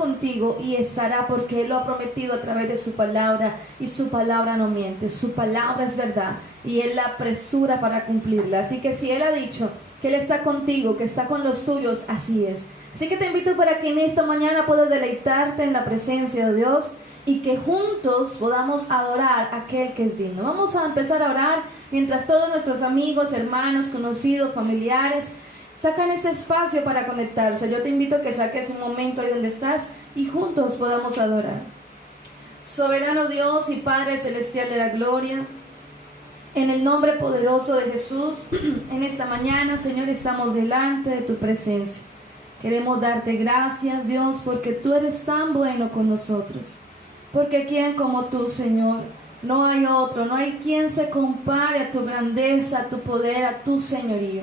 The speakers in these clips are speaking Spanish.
contigo y estará, porque Él lo ha prometido a través de su palabra, y su palabra no miente, su palabra es verdad y Él la apresura para cumplirla. Así que si Él ha dicho que Él está contigo, que está con los tuyos, así es. Así que te invito para que en esta mañana puedas deleitarte en la presencia de Dios y que juntos podamos adorar a aquel que es digno. Vamos a empezar a orar mientras todos nuestros amigos, hermanos, conocidos, familiares sacan ese espacio para conectarse. Yo te invito a que saques un momento ahí donde estás y juntos podamos adorar. Soberano Dios y Padre Celestial de la Gloria, en el nombre poderoso de Jesús, en esta mañana, Señor, estamos delante de tu presencia. Queremos darte gracias, Dios, porque tú eres tan bueno con nosotros. Porque quien como tú, Señor, no hay otro, no hay quien se compare a tu grandeza, a tu poder, a tu señorío.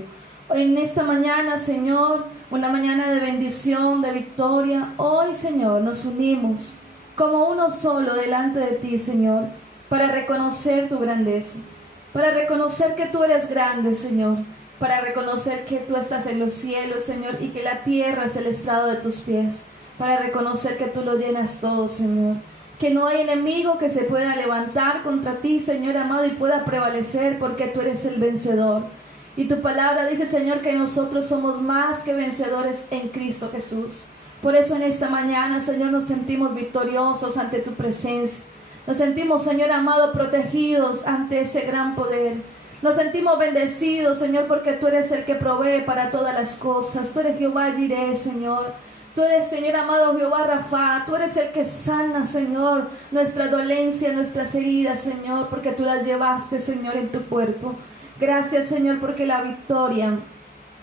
Hoy en esta mañana, Señor, una mañana de bendición, de victoria, hoy, Señor, nos unimos como uno solo delante de ti, Señor, para reconocer tu grandeza, para reconocer que tú eres grande, Señor, para reconocer que tú estás en los cielos, Señor, y que la tierra es el estrado de tus pies, para reconocer que tú lo llenas todo, Señor, que no hay enemigo que se pueda levantar contra ti, Señor amado, y pueda prevalecer, porque tú eres el vencedor. Y tu palabra dice, Señor, que nosotros somos más que vencedores en Cristo Jesús. Por eso en esta mañana, Señor, nos sentimos victoriosos ante tu presencia. Nos sentimos, Señor amado, protegidos ante ese gran poder. Nos sentimos bendecidos, Señor, porque tú eres el que provee para todas las cosas. Tú eres Jehová Jireh, Señor. Tú eres, Señor amado, Jehová Rafa. Tú eres el que sana, Señor, nuestra dolencia, nuestras heridas, Señor, porque tú las llevaste, Señor, en tu cuerpo. Gracias, Señor, porque la victoria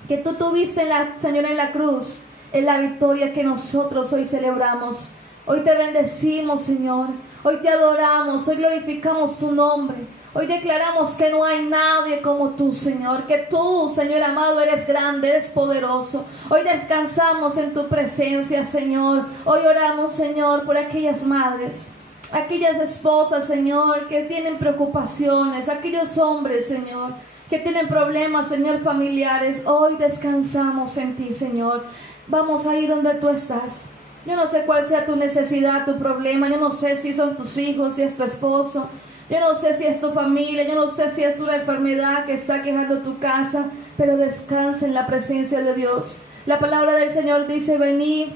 que tú tuviste, Señor, en la cruz, es la victoria que nosotros hoy celebramos. Hoy te bendecimos, Señor. Hoy te adoramos. Hoy glorificamos tu nombre. Hoy declaramos que no hay nadie como tú, Señor, que tú, Señor amado, eres grande, eres poderoso. Hoy descansamos en tu presencia, Señor. Hoy oramos, Señor, por aquellas madres, aquellas esposas, Señor, que tienen preocupaciones, aquellos hombres, Señor, que tienen problemas, Señor, familiares. Hoy descansamos en ti, Señor. Vamos ahí donde tú estás. Yo no sé cuál sea tu necesidad, tu problema. Yo no sé si son tus hijos, si es tu esposo. Yo no sé si es tu familia, yo no sé si es una enfermedad que está quejando tu casa, pero descansa en la presencia de Dios. La palabra del Señor dice, venid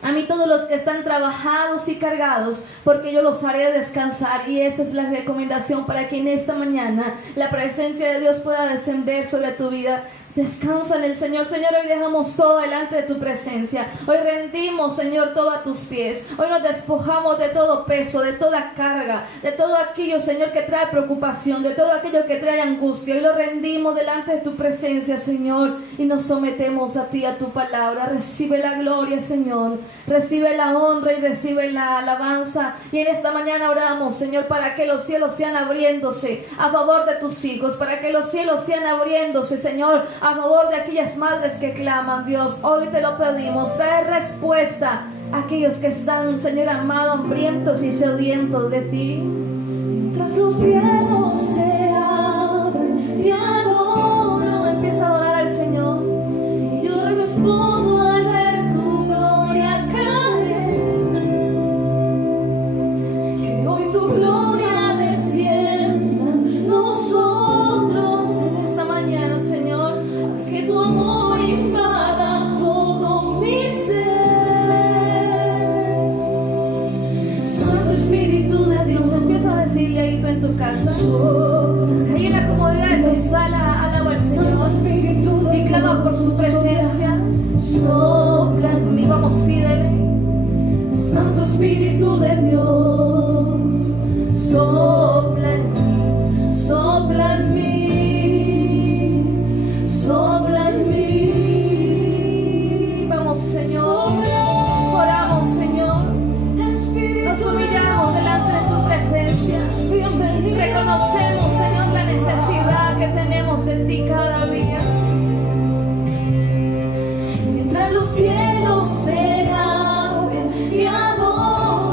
a mí todos los que están trabajados y cargados, porque yo los haré descansar. Y esa es la recomendación para que en esta mañana la presencia de Dios pueda descender sobre tu vida. Descansa en el Señor. Señor, hoy dejamos todo delante de tu presencia. Hoy rendimos, Señor, todo a tus pies. Hoy nos despojamos de todo peso, de toda carga, de todo aquello, Señor, que trae preocupación, de todo aquello que trae angustia. Hoy lo rendimos delante de tu presencia, Señor, y nos sometemos a ti, a tu palabra. Recibe la gloria, Señor. Recibe la honra y recibe la alabanza. Y en esta mañana oramos, Señor, para que los cielos sean abriéndose a favor de tus hijos, para que los cielos sean abriéndose, Señor, a favor de aquellas madres que claman, Dios. Hoy te lo pedimos. Trae respuesta a aquellos que están, Señor amado, hambrientos y sedientos de ti. Mientras los cielos se abren, te adoro. Empieza a adorar al Señor. Y yo respondo al ver tu gloria caer. Que hoy tu gloria descienda en nosotros en esta mañana, Señor. Que tu amor invada todo mi ser. Santo Espíritu de Dios, empieza a decirle ahí tú en tu casa, ahí en la comodidad de tu sala, alaba al Señor y clama por su presencia. Sopla en mí, vamos, pídele. Santo Espíritu de Dios, sopla en mí, sopla en mí. Sopla en mí. Vamos, Señor. Oramos, Señor. Nos humillamos delante de tu presencia. Reconocemos, Señor, la necesidad que tenemos de ti cada día. Mientras los cielos se abren y adoran.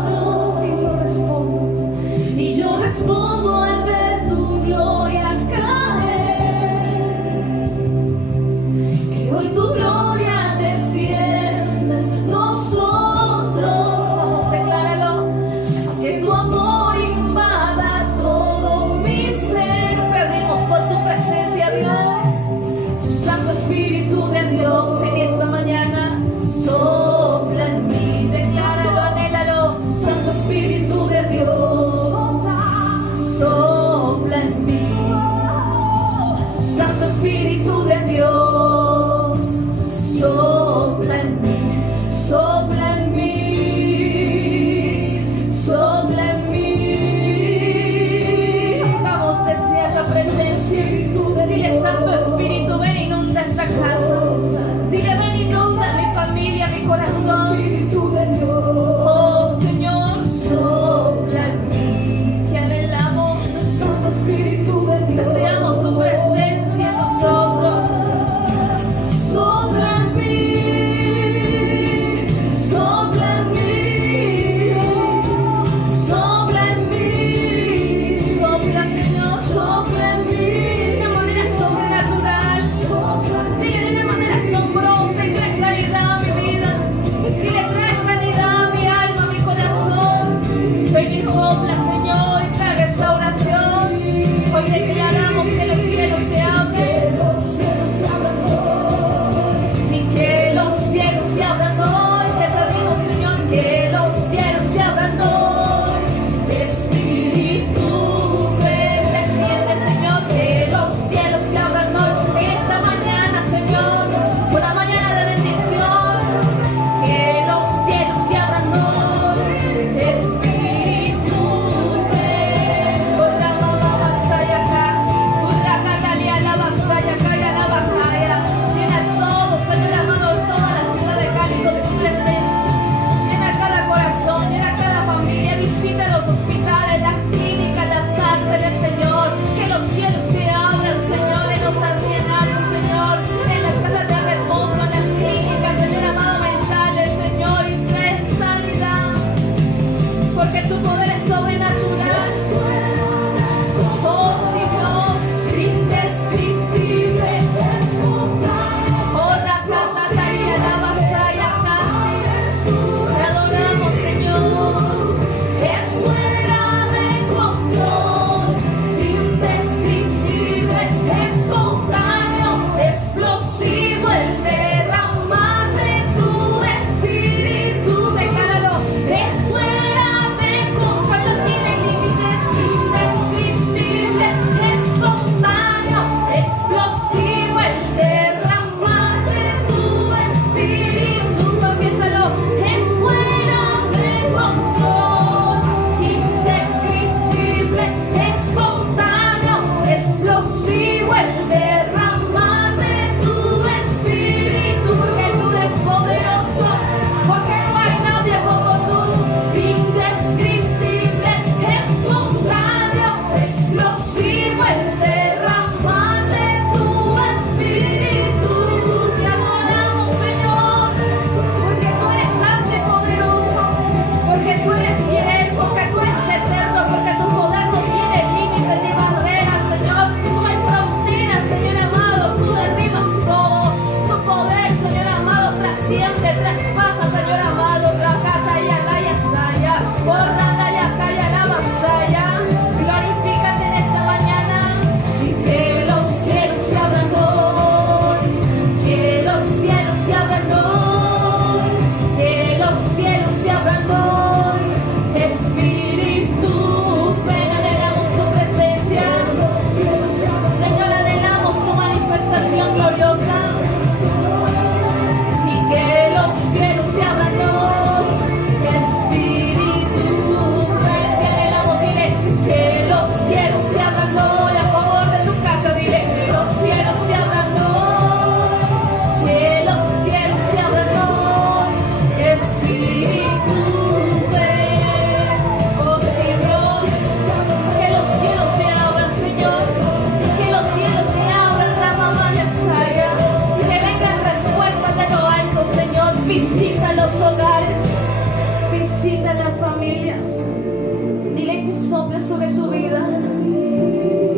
sobre tu vida.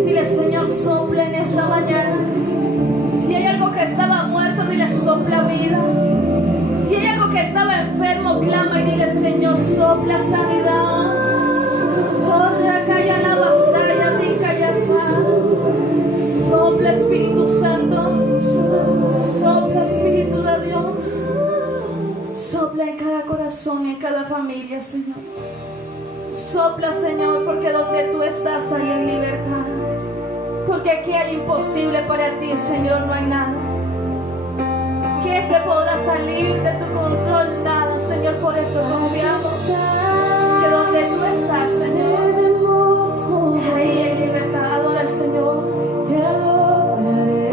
Dile, Señor, sopla en esta mañana. Si hay algo que estaba muerto, dile, sopla vida. Si hay algo que estaba enfermo, clama y dile, Señor, sopla sanidad. Sopla, Espíritu Santo. Sopla, Espíritu de Dios. Sopla en cada corazón y en cada familia, Señor. Sopla, Señor, porque donde tú estás hay libertad. Porque aquí hay imposible para ti, Señor, no hay nada. ¿Qué se podrá salir de tu control? Nada, Señor, por eso confiamos que donde tú estás, Señor, ahí hay libertad. Adora al Señor. Te adoraré.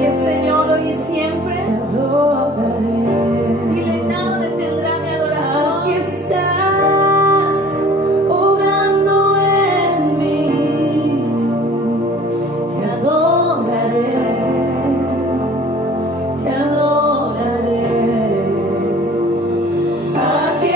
Y el Señor hoy y siempre. Te adoraré. Dile, nada detendrá mi adoración. Aquí estás obrando en mí. Te adoraré. Te adoraré. Aquí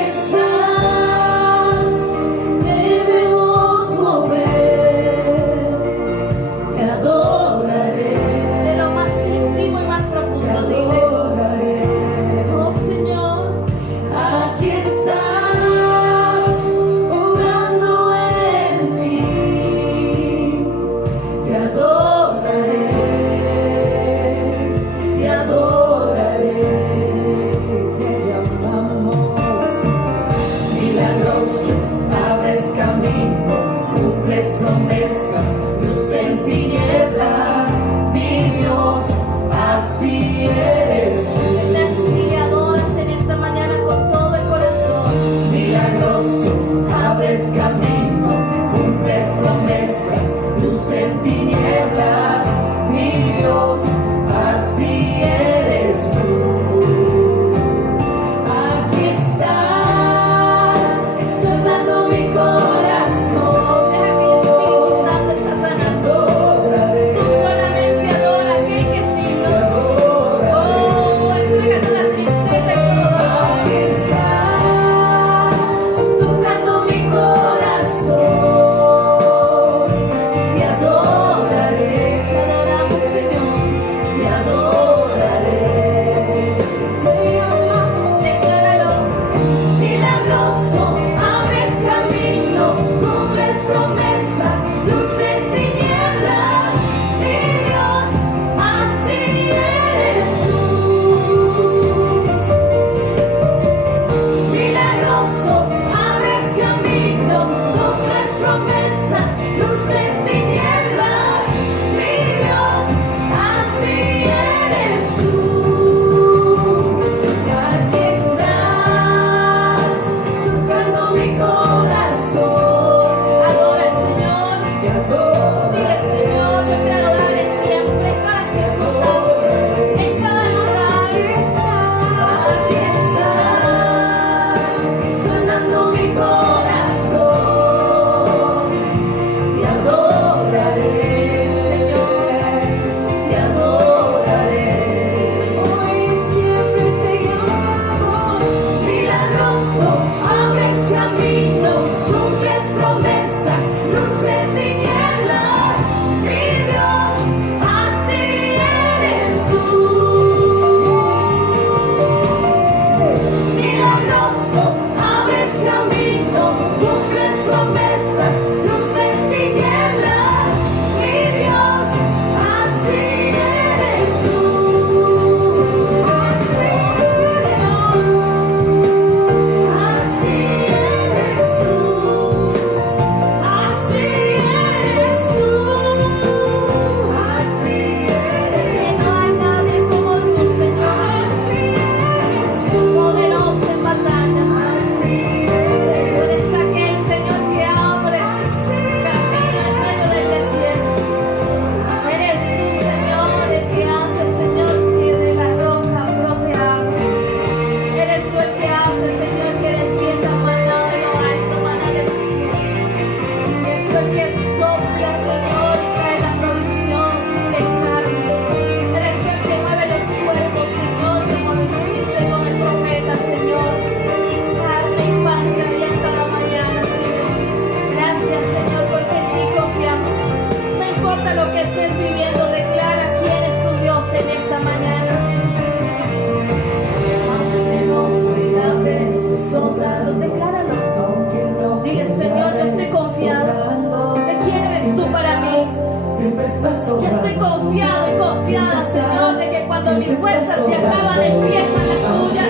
Decláralo. Aunque no Dile, pueda Señor, yo estoy verse confiado. sobrando, ¿De quién eres tú siempre para mí? estás, siempre estás Yo sobrando. estoy confiado y confiada, Señor, de que cuando mis fuerzas se acaban, empiezan las tuyas.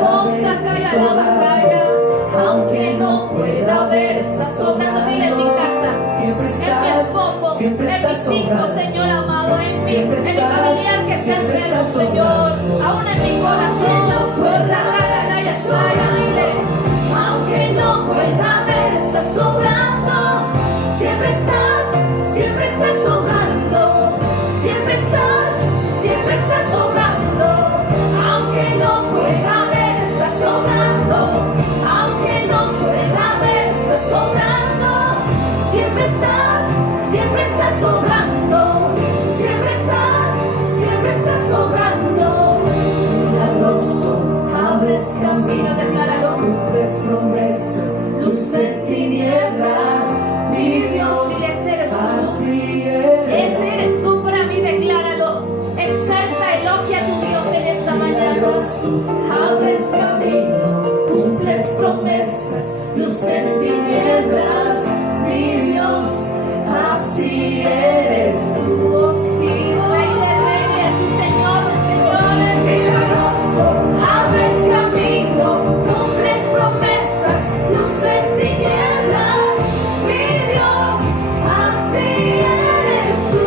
Oh, saca la batalla. Aunque no pueda ver, estás sobrando. Dile en mi casa, siempre en mi estás, esposo, siempre en estás mis hijos, sobrando. Señor amado, en mi Siempre familiar estás, que se siempre enfermo, estás Señor, sobrando. aún en mi corazón. Dile, Aunque no pueda ver, estás sobrando. Siempre estás sobrando. Siempre estás sobrando. Aunque no pueda ver, estás sobrando. Aunque no pueda ver, estás sobrando. Siempre estás sobrando. Siempre estás sobrando. Milagroso, abres camino, decláralo. cumples promesas, luz en tinieblas, mi Dios, Dile, ese eres tú. así eres. Ese eres tú para mí, decláralo. Exalta, elogia a tu Dios en esta mañana. Milagroso, abres camino, cumples promesas, luz en tinieblas, mi Dios, así eres tú. Oh, sí, Rey de reyes y Señor de señores. Milagroso, abres camino, cumples promesas, luz en tinieblas, mi Dios, así eres tú.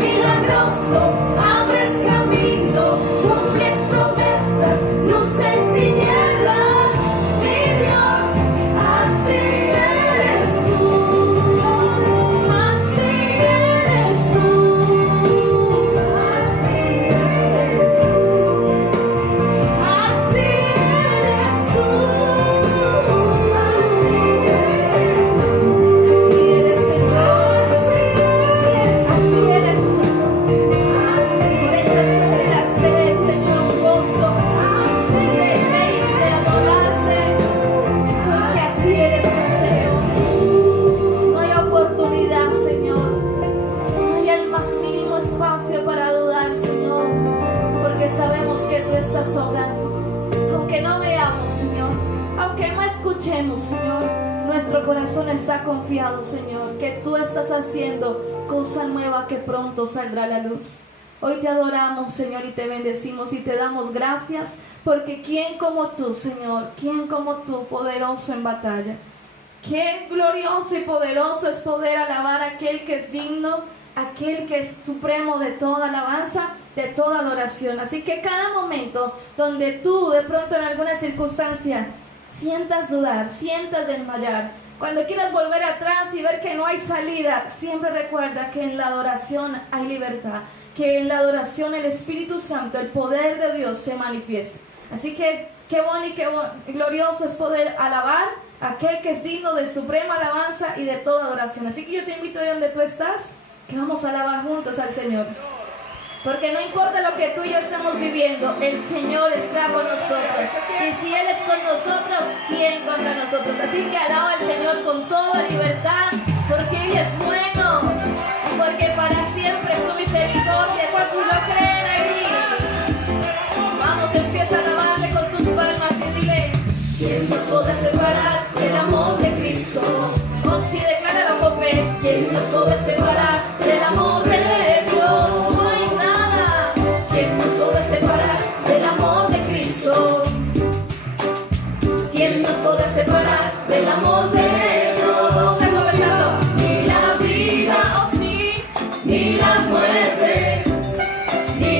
Milagroso, abres camino, cumples promesas, luz en tinieblas, mi Dios, así eres tú. Así eres tú. Así eres tú. Así eres tú. Así eres, Señor. Así eres, Señor. Por eso sobre la sed, Señor, un gozo de reírte, de adorarte, porque así eres tú, Señor. No hay oportunidad, Señor. No hay el más mínimo espacio para dudar, Señor, porque sabemos que tú estás sobrando. Aunque no veamos, Señor, aunque no escuchemos, Señor, nuestro corazón está confiado, Señor, que tú estás haciendo cosa nueva que pronto saldrá a la luz. Hoy te adoramos, Señor, y te bendecimos y te damos gracias, porque ¿quién como tú, Señor? ¿Quién como tú, poderoso en batalla? Qué glorioso y poderoso es poder alabar a aquel que es digno, aquel que es supremo de toda alabanza, de toda adoración. Así que cada momento donde tú de pronto en alguna circunstancia sientas dudar, sientas desmayar, cuando quieras volver atrás y ver que no hay salida, siempre recuerda que en la adoración hay libertad, que en la adoración el Espíritu Santo, el poder de Dios se manifiesta. Así que qué bueno y qué glorioso es poder alabar a aquel que es digno de suprema alabanza y de toda adoración. Así que yo te invito de donde tú estás, que vamos a alabar juntos al Señor. Porque no importa lo que tú y yo estamos viviendo, el Señor está con nosotros. Y si Él es con nosotros, ¿quién contra nosotros? Así que alaba al Señor con toda libertad, porque Él es bueno y porque para siempre es su misericordia. ¿Cuántos lo creen ahí? Vamos, empieza a alabarle con tus palmas y dile: ¿quién nos podrá separar del amor de Cristo? Oh, sí, decláralo con fe. ¿Quién nos podrá separar del amor de Dios? No hay nada. ¿Quién nos podrá separar del amor de Cristo? ¿Quién nos podrá separar del amor de Dios? Vamos a comenzarlo. Ni la vida, oh sí, ni la muerte, ni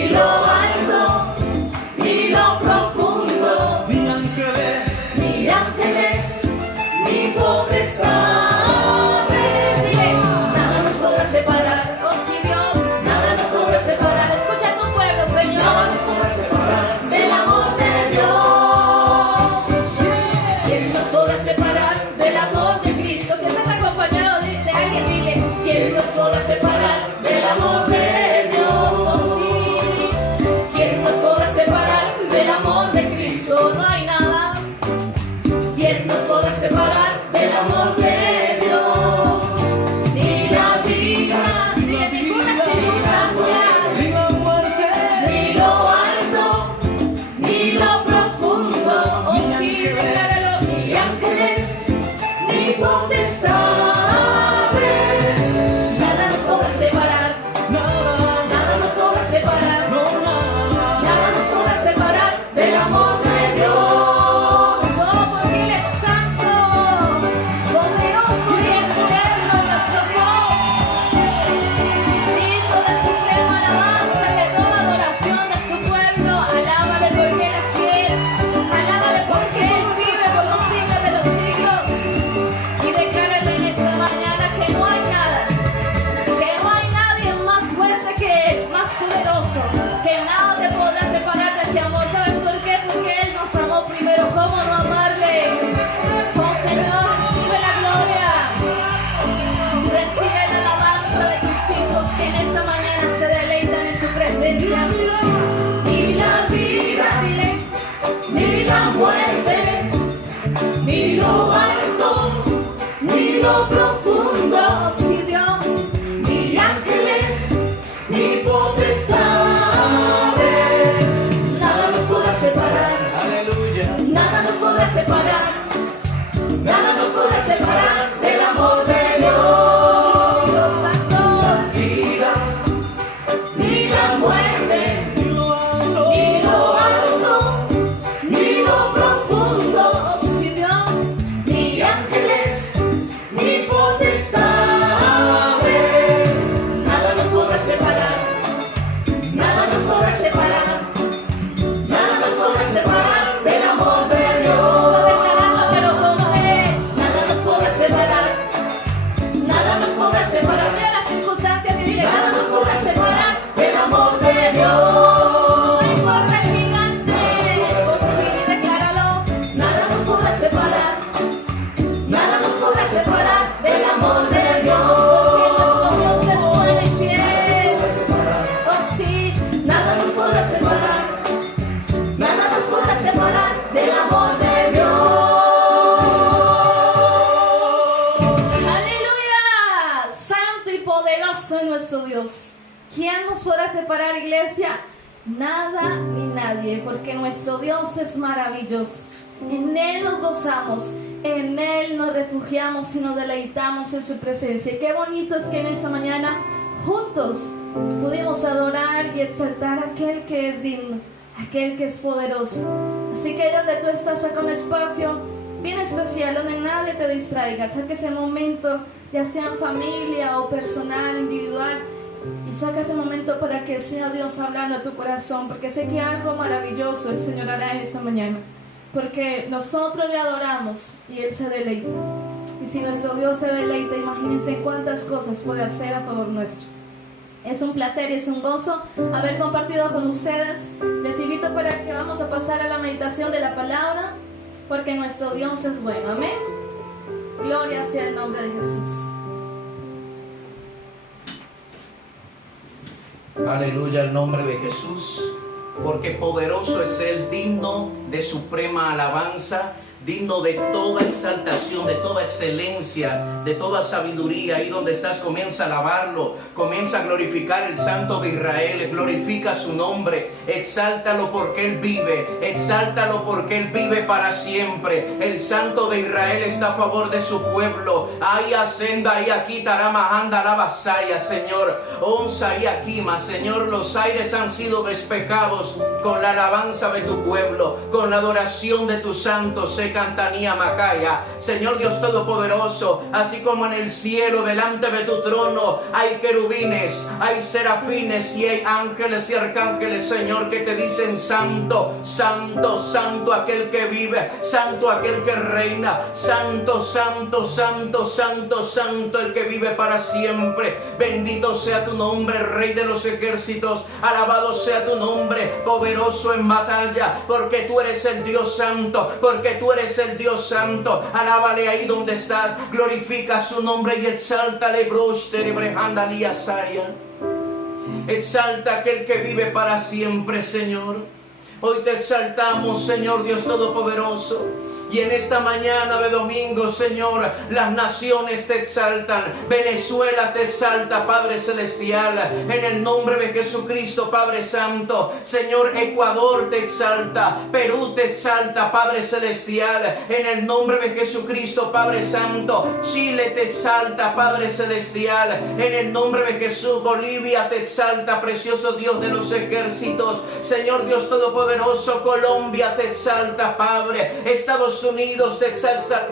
nos podrá separar, nada nos podrá separar del amor de Dios. Oh, Santo. La vida, ni la muerte, ni lo alto, ni lo profundo, oh, sí, Dios, ni ángeles, ni potestades, nada nos podrá separar, nada nos podrá separar, nada nos podrá separar del amor de Dios. Vamos a declararlo, pero como es, nada nos podrá separar, nada nos podrá separar de las circunstancias y dile, nada nos podrá separar del amor de Dios. No importa el gigante, oh sí, decláralo, nada nos podrá separar, nada nos podrá separar del amor de Dios, porque nuestro Dios es bueno y fiel. Oh sí, nada nos podrá separar, nada nos podrá separar del amor de Dios. Aleluya, santo y poderoso es nuestro Dios. ¿Quién nos podrá separar, iglesia? Nada ni nadie, porque nuestro Dios es maravilloso. En Él nos gozamos, en Él nos refugiamos y nos deleitamos en su presencia. Y qué bonito es que en esta mañana juntos pudimos adorar y exaltar a aquel que es digno, aquel que es poderoso. Así que ahí donde tú estás, saca un espacio bien especial, donde nadie te distraiga. Saca ese momento, ya sea en familia o personal, individual, y saca ese momento para que sea Dios hablando a tu corazón, porque sé que algo maravilloso el Señor hará en esta mañana, porque nosotros le adoramos y Él se deleita. Y si nuestro Dios se deleita, imagínense cuántas cosas puede hacer a favor nuestro. Es un placer y es un gozo haber compartido con ustedes. Les invito para que vamos a pasar a la meditación de la palabra, porque nuestro Dios es bueno. Amén. Gloria sea el nombre de Jesús. Aleluya el nombre de Jesús, porque poderoso es Él, digno de suprema alabanza, digno de toda exaltación, de toda excelencia, de toda sabiduría. Ahí donde estás, comienza a alabarlo, comienza a glorificar el Santo de Israel, glorifica su nombre, exáltalo porque Él vive, exáltalo porque Él vive para siempre. El Santo de Israel está a favor de su pueblo. Ay, ascenda y aquí taramahanda la vasaya, Señor, onza y aquí más, Señor, los aires han sido despejados con la alabanza de tu pueblo, con la adoración de tu santo. Cantanía Macaya, Señor Dios Todopoderoso, así como en el cielo delante de tu trono hay querubines, hay serafines y hay ángeles y arcángeles, Señor, que te dicen santo, santo, santo aquel que vive, santo aquel que reina, santo, santo, santo, santo, santo el que vive para siempre. Bendito sea tu nombre, Rey de los ejércitos, alabado sea tu nombre, poderoso en batalla, porque tú eres el Dios santo, porque tú eres el Dios santo. Alábale ahí donde estás, glorifica su nombre y exáltale, exalta aquel que vive para siempre, Señor. Hoy te exaltamos, Señor Dios Todopoderoso. Y en esta mañana de domingo, Señor, las naciones te exaltan. Venezuela te exalta, Padre Celestial, en el nombre de Jesucristo, Padre Santo. Señor, Ecuador te exalta, Perú te exalta, Padre Celestial, en el nombre de Jesucristo, Padre Santo. Chile te exalta, Padre Celestial, en el nombre de Jesús. Bolivia te exalta, precioso Dios de los ejércitos. Señor Dios Todopoderoso, Colombia te exalta, Padre. Estados Unidos te exalta,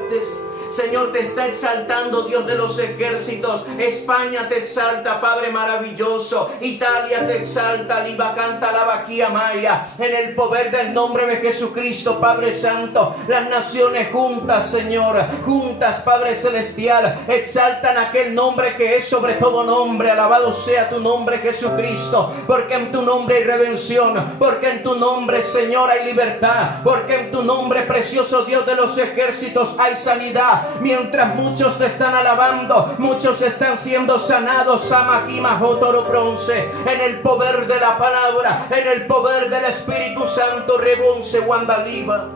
Señor, te está exaltando, Dios de los ejércitos. España te exalta, Padre maravilloso. Italia te exalta, Liba canta la vaquía maya, en el poder del nombre de Jesucristo, Padre Santo. Las naciones juntas, Señor, juntas, Padre Celestial, exaltan aquel nombre que es sobre todo nombre. Alabado sea tu nombre, Jesucristo, porque en tu nombre hay redención, porque en tu nombre, Señor, hay libertad, porque en tu nombre, precioso Dios de los ejércitos, hay sanidad. Mientras muchos te están alabando, muchos están siendo sanados. Amaquima Jotoro Bronce, en el poder de la palabra, en el poder del Espíritu Santo. Rebonce Guandaliva.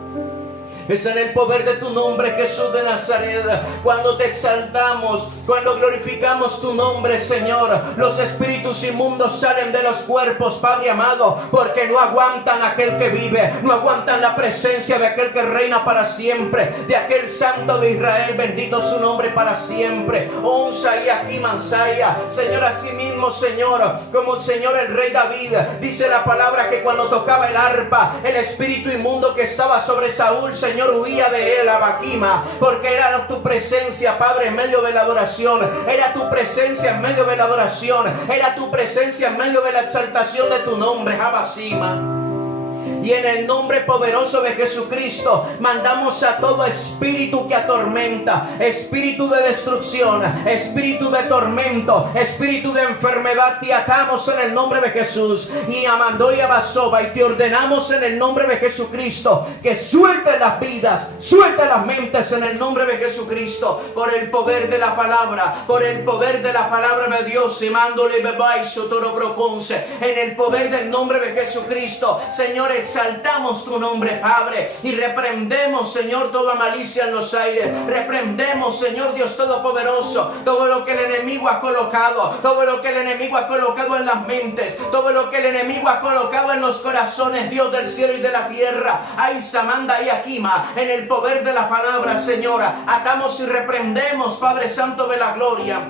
Es en el poder de tu nombre, Jesús de Nazaret. Cuando te exaltamos, cuando glorificamos tu nombre, Señor, los espíritus inmundos salen de los cuerpos, Padre amado, porque no aguantan a aquel que vive, no aguantan la presencia de aquel que reina para siempre, de aquel Santo de Israel. Bendito su nombre para siempre. Onsaya aquí Mansaya. Señor, así mismo, Señor, como el Señor el rey David, dice la palabra que cuando tocaba el arpa, el espíritu inmundo que estaba sobre Saúl, Señor, huía de él, Abaquima, porque era tu presencia, Padre, en medio de la adoración, era tu presencia en medio de la adoración, era tu presencia en medio de la exaltación de tu nombre, Abasima. Y en el nombre poderoso de Jesucristo mandamos a todo espíritu que atormenta, espíritu de destrucción, espíritu de tormento, espíritu de enfermedad, te atamos en el nombre de Jesús. Y amando y abasoba, y te ordenamos en el nombre de Jesucristo que suelte las vidas, suelte las mentes en el nombre de Jesucristo, por el poder de la palabra, por el poder de la palabra de Dios. Y mándole bebaiso toro broconce, en el poder del nombre de Jesucristo, Señor, exaltamos tu nombre, Padre, y reprendemos, Señor, toda malicia en los aires. Reprendemos, Señor Dios Todopoderoso, todo lo que el enemigo ha colocado, todo lo que el enemigo ha colocado en las mentes, todo lo que el enemigo ha colocado en los corazones, Dios del cielo y de la tierra. Ay, Samanda y Akima, en el poder de la palabra, Señora, atamos y reprendemos, Padre Santo de la gloria,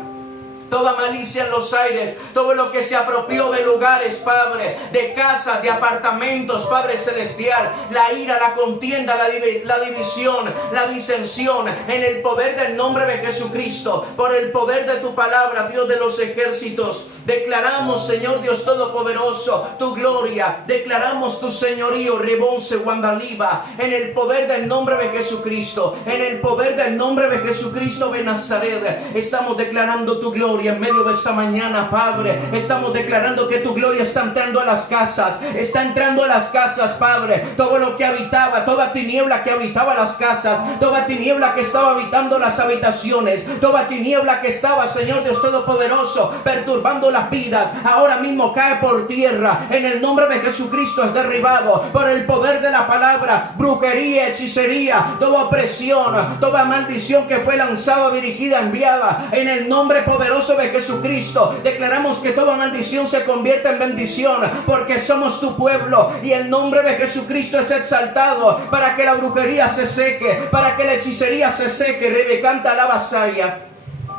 toda malicia en los aires, todo lo que se apropió de lugares, Padre, de casas, de apartamentos, Padre celestial, la ira, la contienda, la división, la disensión, en el poder del nombre de Jesucristo, por el poder de tu palabra, Dios de los ejércitos, declaramos, Señor Dios Todopoderoso, tu gloria, declaramos tu señorío, Rebonce, Guandaliva, en el poder del nombre de Jesucristo, en el poder del nombre de Jesucristo de Nazaret, estamos declarando tu gloria en medio de esta mañana, Padre. Estamos declarando que tu gloria está entrando a las casas, está entrando a las casas, Padre. Todo lo que habitaba, toda tiniebla que habitaba las casas, toda tiniebla que estaba habitando las habitaciones, toda tiniebla que estaba, Señor Dios Todopoderoso, perturbando las vidas, ahora mismo cae por tierra, en el nombre de Jesucristo es derribado, por el poder de la palabra. Brujería, hechicería, toda opresión, toda maldición que fue lanzada, dirigida, enviada, en el nombre poderoso de Jesucristo, declaramos que toda maldición se convierte en bendición, porque somos tu pueblo y el nombre de Jesucristo es exaltado, para que la brujería se seque, para que la hechicería se seque. Rebecanta la vasalla.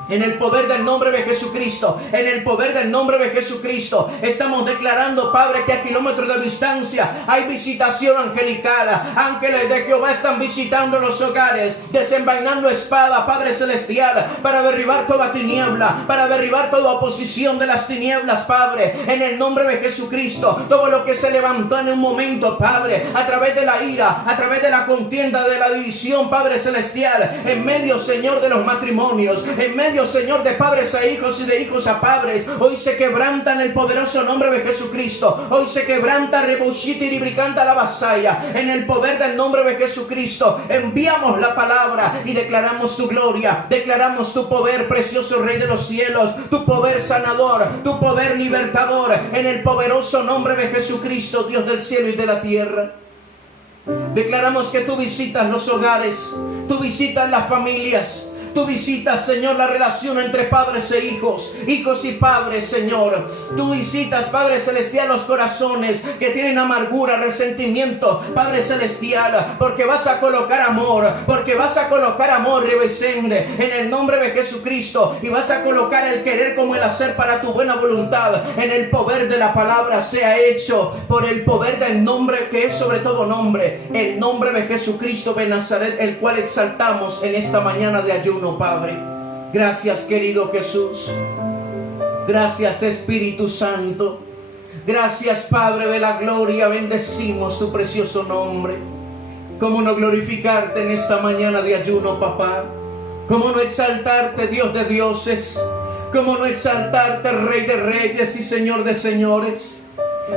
En el poder del nombre de Jesucristo, en el poder del nombre de Jesucristo, estamos declarando, Padre, que a kilómetros de distancia hay visitación angelical. Ángeles de Jehová están visitando los hogares, desenvainando espada, Padre celestial, para derribar toda tiniebla, para derribar toda oposición de las tinieblas, Padre, en el nombre de Jesucristo. Todo lo que se levantó en un momento, Padre, a través de la ira, a través de la contienda, de la división, Padre celestial, en medio, Señor, de los matrimonios, en medio, Señor, de padres a hijos y de hijos a padres, hoy se quebranta en el poderoso nombre de Jesucristo. Hoy se quebranta, rebushiti y bricanta la vasalla, en el poder del nombre de Jesucristo. Enviamos la palabra y declaramos tu gloria, declaramos tu poder, precioso Rey de los cielos, tu poder sanador, tu poder libertador, en el poderoso nombre de Jesucristo, Dios del cielo y de la tierra. Declaramos que tú visitas los hogares, tú visitas las familias, tú visitas, Señor, la relación entre padres e hijos, hijos y padres, Señor. Tú visitas, Padre celestial, los corazones que tienen amargura, resentimiento, Padre celestial, porque vas a colocar amor, porque vas a colocar amor, rebesende, en el nombre de Jesucristo, y vas a colocar el querer como el hacer para tu buena voluntad. En el poder de la palabra sea hecho, por el poder del nombre que es sobre todo nombre, el nombre de Jesucristo de Nazaret, el cual exaltamos en esta mañana de ayuno, Padre. Gracias, querido Jesús. Gracias, Espíritu Santo. Gracias, Padre de la gloria. Bendecimos tu precioso nombre. ¿Cómo no glorificarte en esta mañana de ayuno, papá? ¿Cómo no exaltarte, Dios de dioses? ¿Cómo no exaltarte, Rey de reyes y Señor de señores?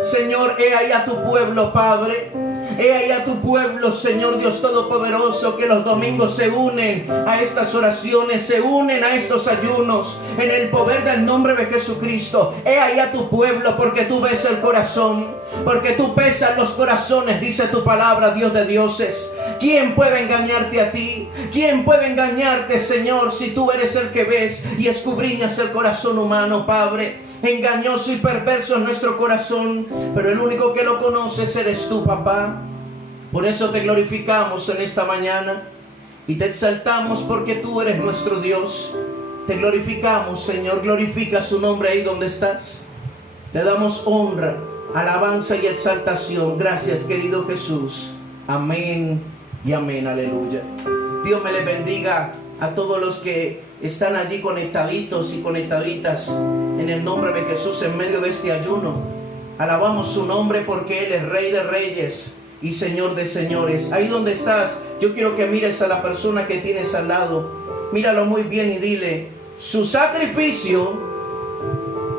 Señor, he ahí a tu pueblo, Padre. He ahí a tu pueblo, Señor Dios Todopoderoso, que los domingos se unen a estas oraciones, se unen a estos ayunos, en el poder del nombre de Jesucristo. He ahí a tu pueblo, porque tú ves el corazón, porque tú pesas los corazones, dice tu palabra, Dios de dioses. ¿Quién puede engañarte a ti? ¿Quién puede engañarte, Señor, si tú eres el que ves y escudriñas el corazón humano, Padre? Engañoso y perverso es nuestro corazón, pero el único que lo conoces eres tú, papá. Por eso te glorificamos en esta mañana y te exaltamos porque tú eres nuestro Dios. Te glorificamos, Señor. Glorifica su nombre ahí donde estás. Te damos honra, alabanza y exaltación. Gracias, querido Jesús. Amén y amén. Aleluya. Dios me les bendiga a todos los que están allí conectaditos y conectaditas en el nombre de Jesús en medio de este ayuno. Alabamos su nombre porque Él es Rey de Reyes y Señor de señores. Ahí donde estás, yo quiero que mires a la persona que tienes al lado. Míralo muy bien y dile: su sacrificio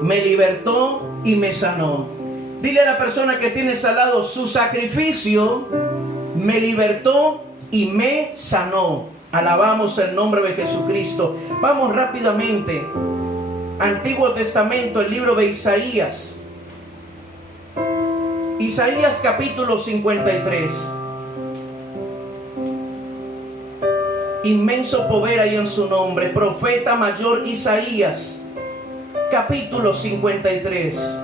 me libertó y me sanó. Dile a la persona que tienes al lado: su sacrificio me libertó y me sanó. Alabamos el nombre de Jesucristo. Vamos rápidamente. Antiguo Testamento, el libro de Isaías. Isaías capítulo 53. Inmenso poder hay en su nombre. Profeta mayor Isaías, capítulo 53.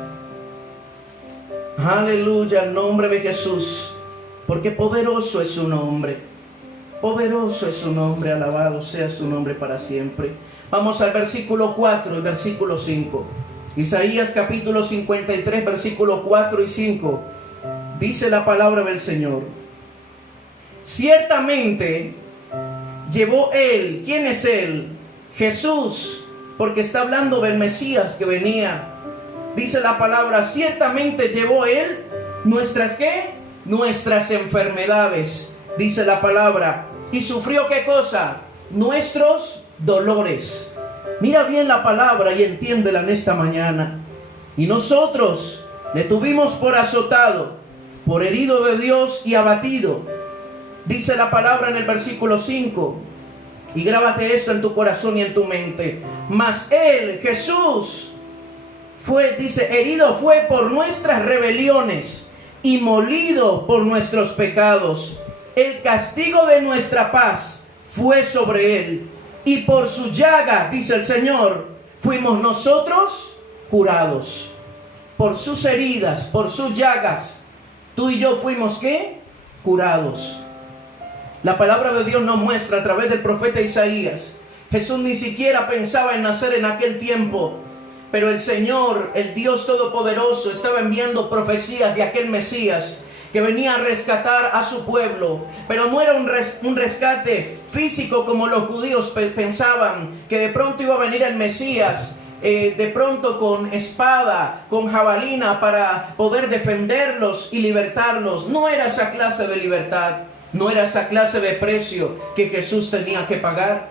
Aleluya, el nombre de Jesús, porque poderoso es su nombre. Poderoso es su nombre, alabado sea su nombre para siempre. Vamos al versículo 4 y versículo 5. Isaías capítulo 53, versículos 4 y 5. Dice la palabra del Señor: ciertamente llevó Él. ¿Quién es Él? Jesús, porque está hablando del Mesías que venía. Dice la palabra: ciertamente llevó Él nuestras, ¿qué? Nuestras enfermedades. Dice la palabra: y sufrió, ¿qué cosa? Nuestros dolores. Mira bien la palabra y entiéndela en esta mañana. Y nosotros le tuvimos por azotado, por herido de Dios y abatido. Dice la palabra en el versículo 5. Y grábate esto en tu corazón y en tu mente. Mas Él, Jesús, fue, dice, herido fue por nuestras rebeliones y molido por nuestros pecados. El castigo de nuestra paz fue sobre Él, y por su llaga, dice el Señor, fuimos nosotros curados. Por sus heridas, por sus llagas, tú y yo fuimos, ¿qué? Curados. La palabra de Dios nos muestra a través del profeta Isaías. Jesús ni siquiera pensaba en nacer en aquel tiempo, pero el Señor, el Dios Todopoderoso, estaba enviando profecías de aquel Mesías que venía a rescatar a su pueblo. Pero no era un rescate físico como los judíos pensaban, que de pronto iba a venir el Mesías, de pronto con espada, con jabalina, para poder defenderlos y libertarlos. No era esa clase de libertad, no era esa clase de precio que Jesús tenía que pagar.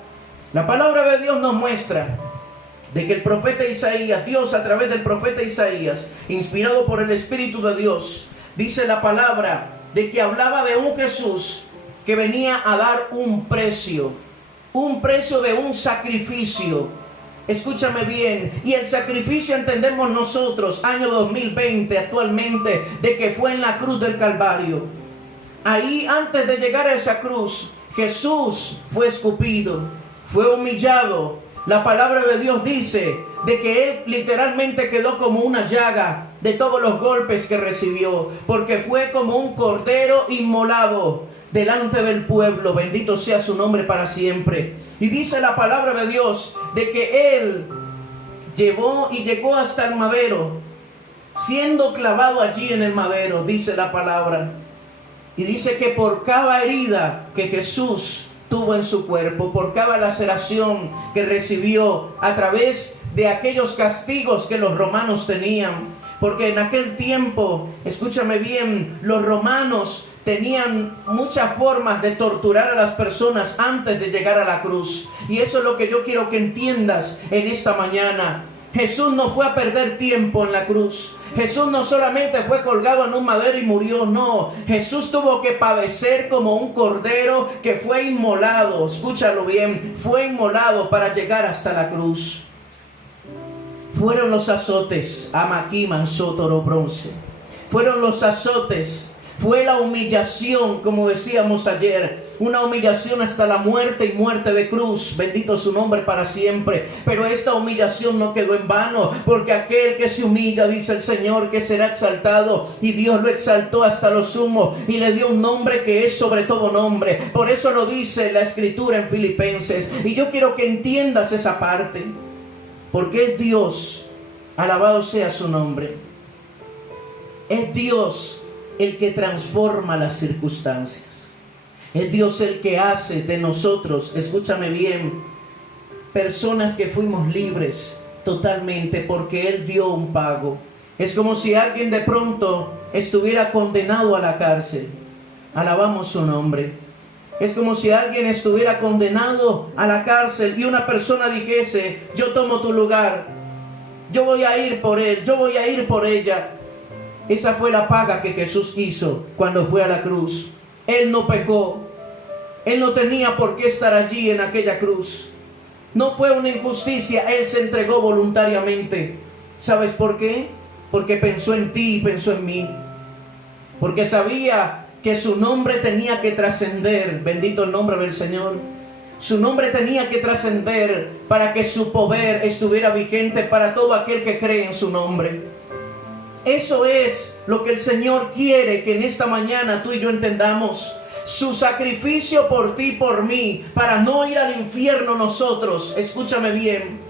La palabra de Dios nos muestra de que el profeta Isaías, Dios a través del profeta Isaías, inspirado por el Espíritu de Dios, dice la palabra de que hablaba de un Jesús que venía a dar un precio de un sacrificio. Escúchame bien, y el sacrificio entendemos nosotros, año 2020 actualmente, de que fue en la cruz del Calvario. Ahí, antes de llegar a esa cruz, Jesús fue escupido, fue humillado. La palabra de Dios dice de que Él literalmente quedó como una llaga de todos los golpes que recibió, porque fue como un cordero inmolado delante del pueblo. Bendito sea su nombre para siempre. Y dice la palabra de Dios de que Él llevó y llegó hasta el madero, siendo clavado allí en el madero, dice la palabra. Y dice que por cada herida que Jesús tuvo en su cuerpo, por cada laceración que recibió a través de aquellos castigos que los romanos tenían, porque en aquel tiempo, escúchame bien, los romanos tenían muchas formas de torturar a las personas antes de llegar a la cruz. Y eso es lo que yo quiero que entiendas en esta mañana. Jesús no fue a perder tiempo en la cruz. Jesús no solamente fue colgado en un madero y murió, no. Jesús tuvo que padecer como un cordero que fue inmolado. Escúchalo bien, fue inmolado para llegar hasta la cruz. Fueron los azotes, Amaquí, Mansótoro, Bronce. Fueron los azotes Fue la humillación, como decíamos ayer, una humillación hasta la muerte y muerte de cruz. Bendito su nombre para siempre. Pero esta humillación no quedó en vano, porque aquel que se humilla, dice el Señor, que será exaltado. Y Dios lo exaltó hasta lo sumo y le dio un nombre que es sobre todo nombre. Por eso lo dice la Escritura en Filipenses. Y yo quiero que entiendas esa parte, porque es Dios, alabado sea su nombre. Es Dios el que transforma las circunstancias. Es Dios el que hace de nosotros, escúchame bien, personas que fuimos libres totalmente, porque Él dio un pago. Es como si alguien de pronto estuviera condenado a la cárcel. Alabamos su nombre. Es como si alguien estuviera condenado a la cárcel y una persona dijese: yo tomo tu lugar, yo voy a ir por él, yo voy a ir por ella. Esa fue la paga que Jesús hizo cuando fue a la cruz. Él no pecó. Él no tenía por qué estar allí en aquella cruz. No fue una injusticia. Él se entregó voluntariamente. ¿Sabes por qué? Porque pensó en ti y pensó en mí. Porque sabía que su nombre tenía que trascender. Bendito el nombre del Señor. Su nombre tenía que trascender para que su poder estuviera vigente para todo aquel que cree en su nombre. Eso es lo que el Señor quiere que en esta mañana tú y yo entendamos. Su sacrificio por ti y por mí, para no ir al infierno nosotros, escúchame bien,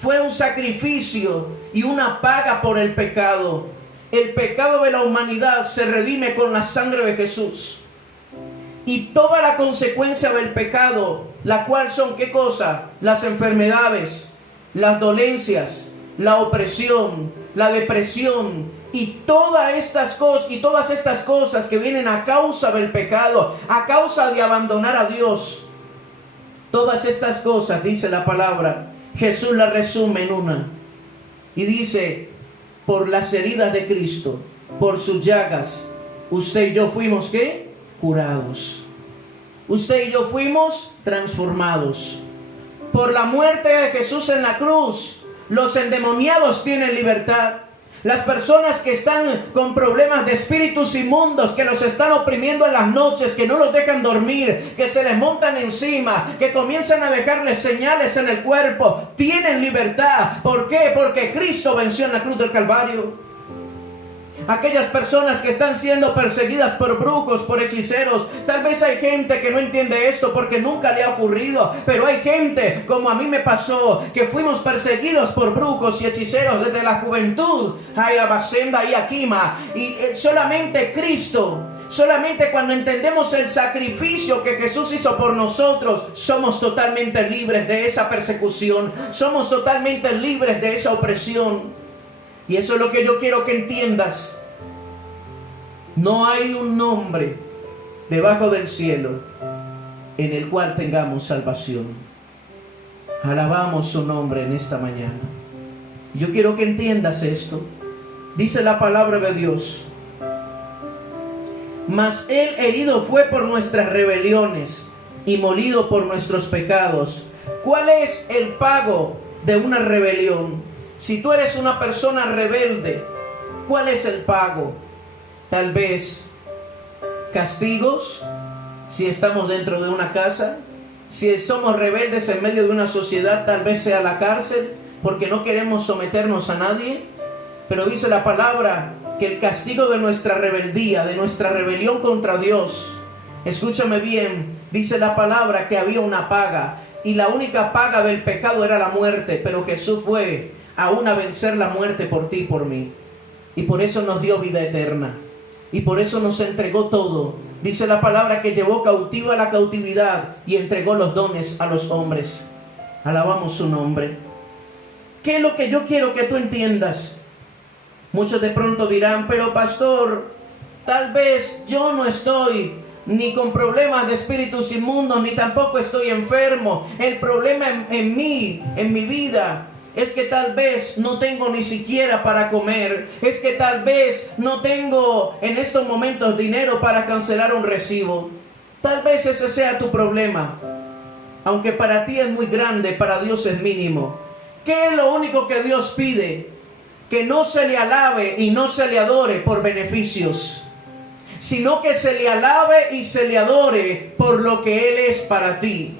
fue un sacrificio y una paga por el pecado. El pecado de la humanidad se redime con la sangre de Jesús. Y toda la consecuencia del pecado, la cual son, ¿qué cosa? Las enfermedades, las dolencias, la opresión, la depresión y todas estas cosas que vienen a causa del pecado, a causa de abandonar a Dios. Todas estas cosas, dice la palabra, Jesús las resume en una. Y dice: por las heridas de Cristo, por sus llagas, usted y yo fuimos, ¿qué? Curados. Usted y yo fuimos transformados. Por la muerte de Jesús en la cruz, los endemoniados tienen libertad. Las personas que están con problemas de espíritus inmundos, que los están oprimiendo en las noches, que no los dejan dormir, que se les montan encima, que comienzan a dejarles señales en el cuerpo, tienen libertad. ¿Por qué? Porque Cristo venció en la cruz del Calvario. Aquellas personas que están siendo perseguidas por brujos, por hechiceros. Tal vez hay gente que no entiende esto porque nunca le ha ocurrido. Pero hay gente, como a mí me pasó, que fuimos perseguidos por brujos y hechiceros desde la juventud. Y solamente Cristo, solamente cuando entendemos el sacrificio que Jesús hizo por nosotros, somos totalmente libres de esa persecución. Somos totalmente libres de esa opresión. Y eso es lo que yo quiero que entiendas. No hay un nombre debajo del cielo en el cual tengamos salvación. Alabamos su nombre en esta mañana. Yo quiero que entiendas esto. Dice la palabra de Dios: mas Él herido fue por nuestras rebeliones y molido por nuestros pecados. ¿Cuál es el pago de una rebelión? Si tú eres una persona rebelde, ¿cuál es el pago? Tal vez castigos, si estamos dentro de una casa. Si somos rebeldes en medio de una sociedad, tal vez sea la cárcel, porque no queremos someternos a nadie. Pero dice la palabra que el castigo de nuestra rebeldía, de nuestra rebelión contra Dios, escúchame bien, dice la palabra que había una paga, y la única paga del pecado era la muerte. Pero Jesús fue aún a vencer la muerte por ti y por mí. Y por eso nos dio vida eterna. Y por eso nos entregó todo. Dice la palabra que llevó cautiva la cautividad y entregó los dones a los hombres. Alabamos su nombre. ¿Qué es lo que yo quiero que tú entiendas? Muchos de pronto dirán: pero pastor, tal vez yo no estoy ni con problemas de espíritus inmundos, ni tampoco estoy enfermo. El problema en mí, en mi vida, es que tal vez no tengo ni siquiera para comer. Es que tal vez no tengo en estos momentos dinero para cancelar un recibo. Tal vez ese sea tu problema. Aunque para ti es muy grande, para Dios es mínimo. ¿Qué es lo único que Dios pide? Que no se le alabe y no se le adore por beneficios. sino que se le alabe y se le adore por lo que Él es para ti,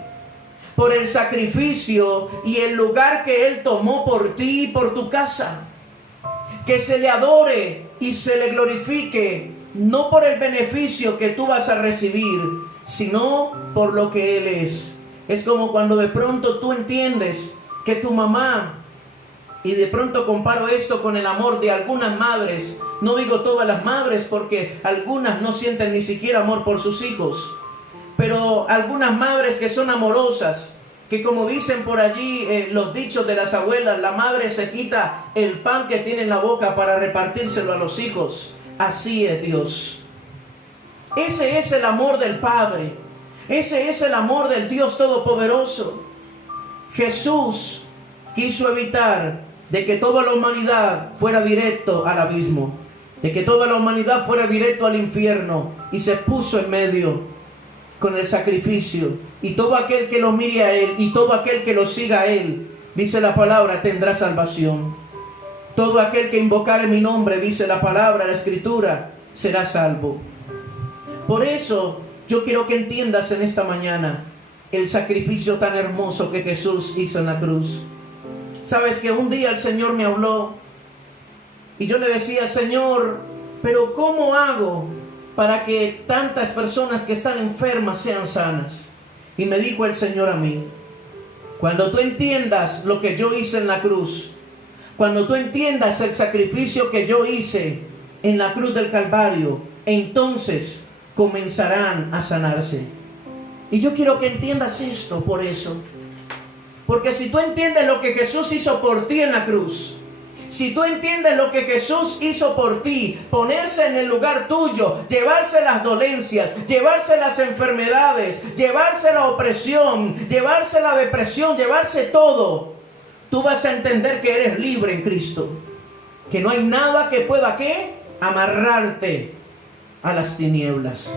por el sacrificio y el lugar que Él tomó por ti y por tu casa. Que se le adore y se le glorifique, no por el beneficio que tú vas a recibir, sino por lo que Él es. Es como cuando de pronto tú entiendes que tu mamá, y de pronto comparo esto con el amor de algunas madres, no digo todas las madres porque algunas no sienten ni siquiera amor por sus hijos, pero algunas madres que son amorosas, que como dicen por allí los dichos de las abuelas, la madre se quita el pan que tiene en la boca para repartírselo a los hijos. Así es Dios. Ese es el amor del Padre. Ese es el amor del Dios Todopoderoso. Jesús quiso evitar de que toda la humanidad fuera directo al abismo, de que toda la humanidad fuera directo al infierno, y se puso en medio con el sacrificio, y todo aquel que lo mire a Él y todo aquel que lo siga a Él, dice la palabra, tendrá salvación. Todo aquel que invocare mi nombre, dice la palabra, la Escritura, será salvo. Por eso yo quiero que entiendas en esta mañana el sacrificio tan hermoso que Jesús hizo en la cruz. Sabes que un día el Señor me habló y yo le decía, Señor, pero ¿cómo hago para que tantas personas que están enfermas sean sanas? Y me dijo el Señor a mí, cuando tú entiendas lo que yo hice en la cruz, cuando tú entiendas el sacrificio que yo hice en la cruz del Calvario, entonces comenzarán a sanarse. Y yo quiero que entiendas esto por eso. Porque si tú entiendes lo que Jesús hizo por ti en la cruz, si tú entiendes lo que Jesús hizo por ti, ponerse en el lugar tuyo, llevarse las dolencias, llevarse las enfermedades, llevarse la opresión, llevarse la depresión, llevarse todo, tú vas a entender que eres libre en Cristo. Que no hay nada que pueda, ¿qué? Amarrarte a las tinieblas.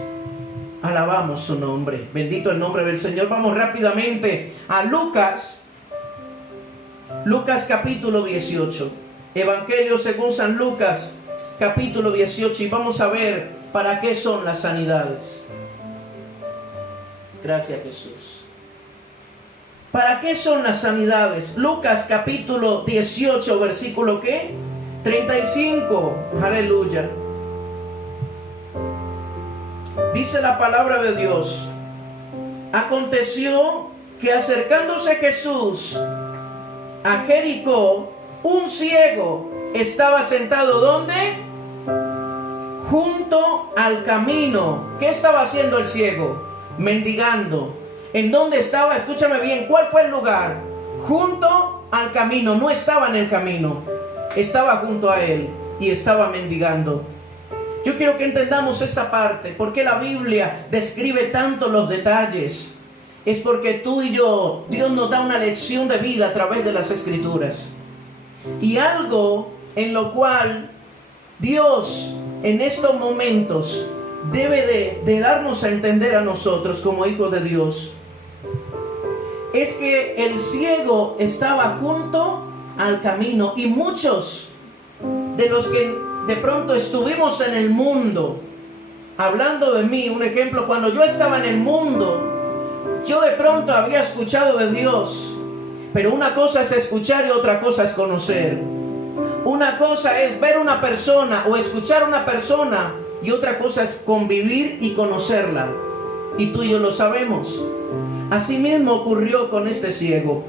Alabamos su nombre. Bendito el nombre del Señor. Vamos rápidamente a Lucas capítulo 18. Evangelio según San Lucas capítulo 18. Y vamos a ver para qué son las sanidades. Gracias, Jesús. ¿Para qué son las sanidades? Lucas capítulo 18, versículo ¿qué? 35. Aleluya. Dice la palabra de Dios: aconteció que acercándose Jesús a Jericó, un ciego estaba sentado ¿dónde? Junto al camino. ¿Qué estaba haciendo el ciego? Mendigando. ¿En dónde estaba? Escúchame bien, ¿cuál fue el lugar? Junto al camino. No estaba en el camino, estaba junto a él y estaba mendigando. Yo quiero que entendamos esta parte. ¿Por qué la Biblia describe tanto los detalles? Es porque tú y yo, Dios nos da una lección de vida a través de las Escrituras. Y algo en lo cual Dios en estos momentos debe de darnos a entender a nosotros como hijos de Dios, es que el ciego estaba junto al camino. Y muchos de los que de pronto estuvimos en el mundo, hablando de mí, un ejemplo, cuando yo estaba en el mundo, yo de pronto había escuchado de Dios, pero una cosa es escuchar y otra cosa es conocer. Una cosa es ver una persona o escuchar una persona, y otra cosa es convivir y conocerla. Y tú y yo lo sabemos. Así mismo ocurrió con este ciego.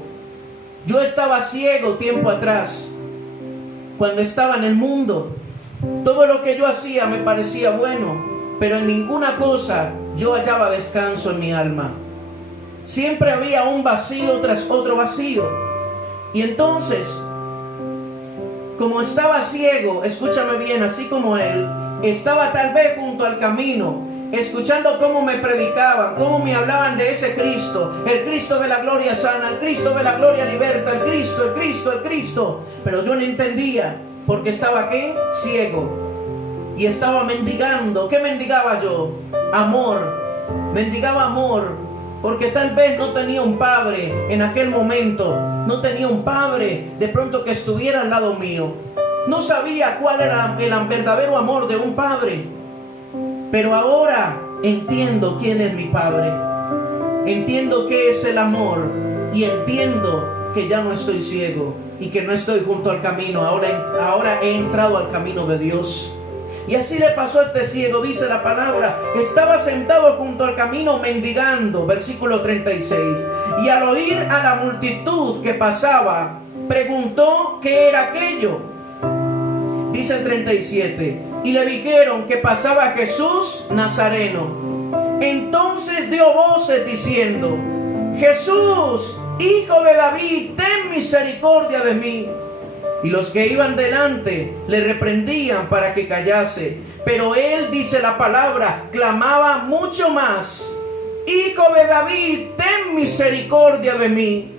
Yo estaba ciego tiempo atrás, cuando estaba en el mundo. Todo lo que yo hacía me parecía bueno, pero en ninguna cosa yo hallaba descanso en mi alma. Siempre había un vacío tras otro vacío. Y entonces, como estaba ciego, escúchame bien, así como él, estaba tal vez junto al camino, escuchando cómo me predicaban, cómo me hablaban de ese Cristo, el Cristo de la gloria sana, el Cristo de la gloria liberta, el Cristo. Pero yo no entendía, porque estaba ¿qué? Ciego. Y estaba mendigando. ¿Qué mendigaba yo? Amor. Mendigaba amor, porque tal vez no tenía un padre en aquel momento. No tenía un padre de pronto que estuviera al lado mío. No sabía cuál era el verdadero amor de un padre. pero ahora entiendo quién es mi Padre. Entiendo qué es el amor y entiendo que ya no estoy ciego y que no estoy junto al camino. Ahora he entrado al camino de Dios. Y así le pasó a este ciego, dice la palabra. Estaba sentado junto al camino mendigando, versículo 36. Y al oír a la multitud que pasaba, preguntó qué era aquello. Dice el 37. Y le dijeron que pasaba Jesús Nazareno. Entonces dio voces diciendo: Jesús, Hijo de David, ten misericordia de mí. Y los que iban delante le reprendían para que callase. Pero él, dice la palabra, clamaba mucho más: Hijo de David, ten misericordia de mí.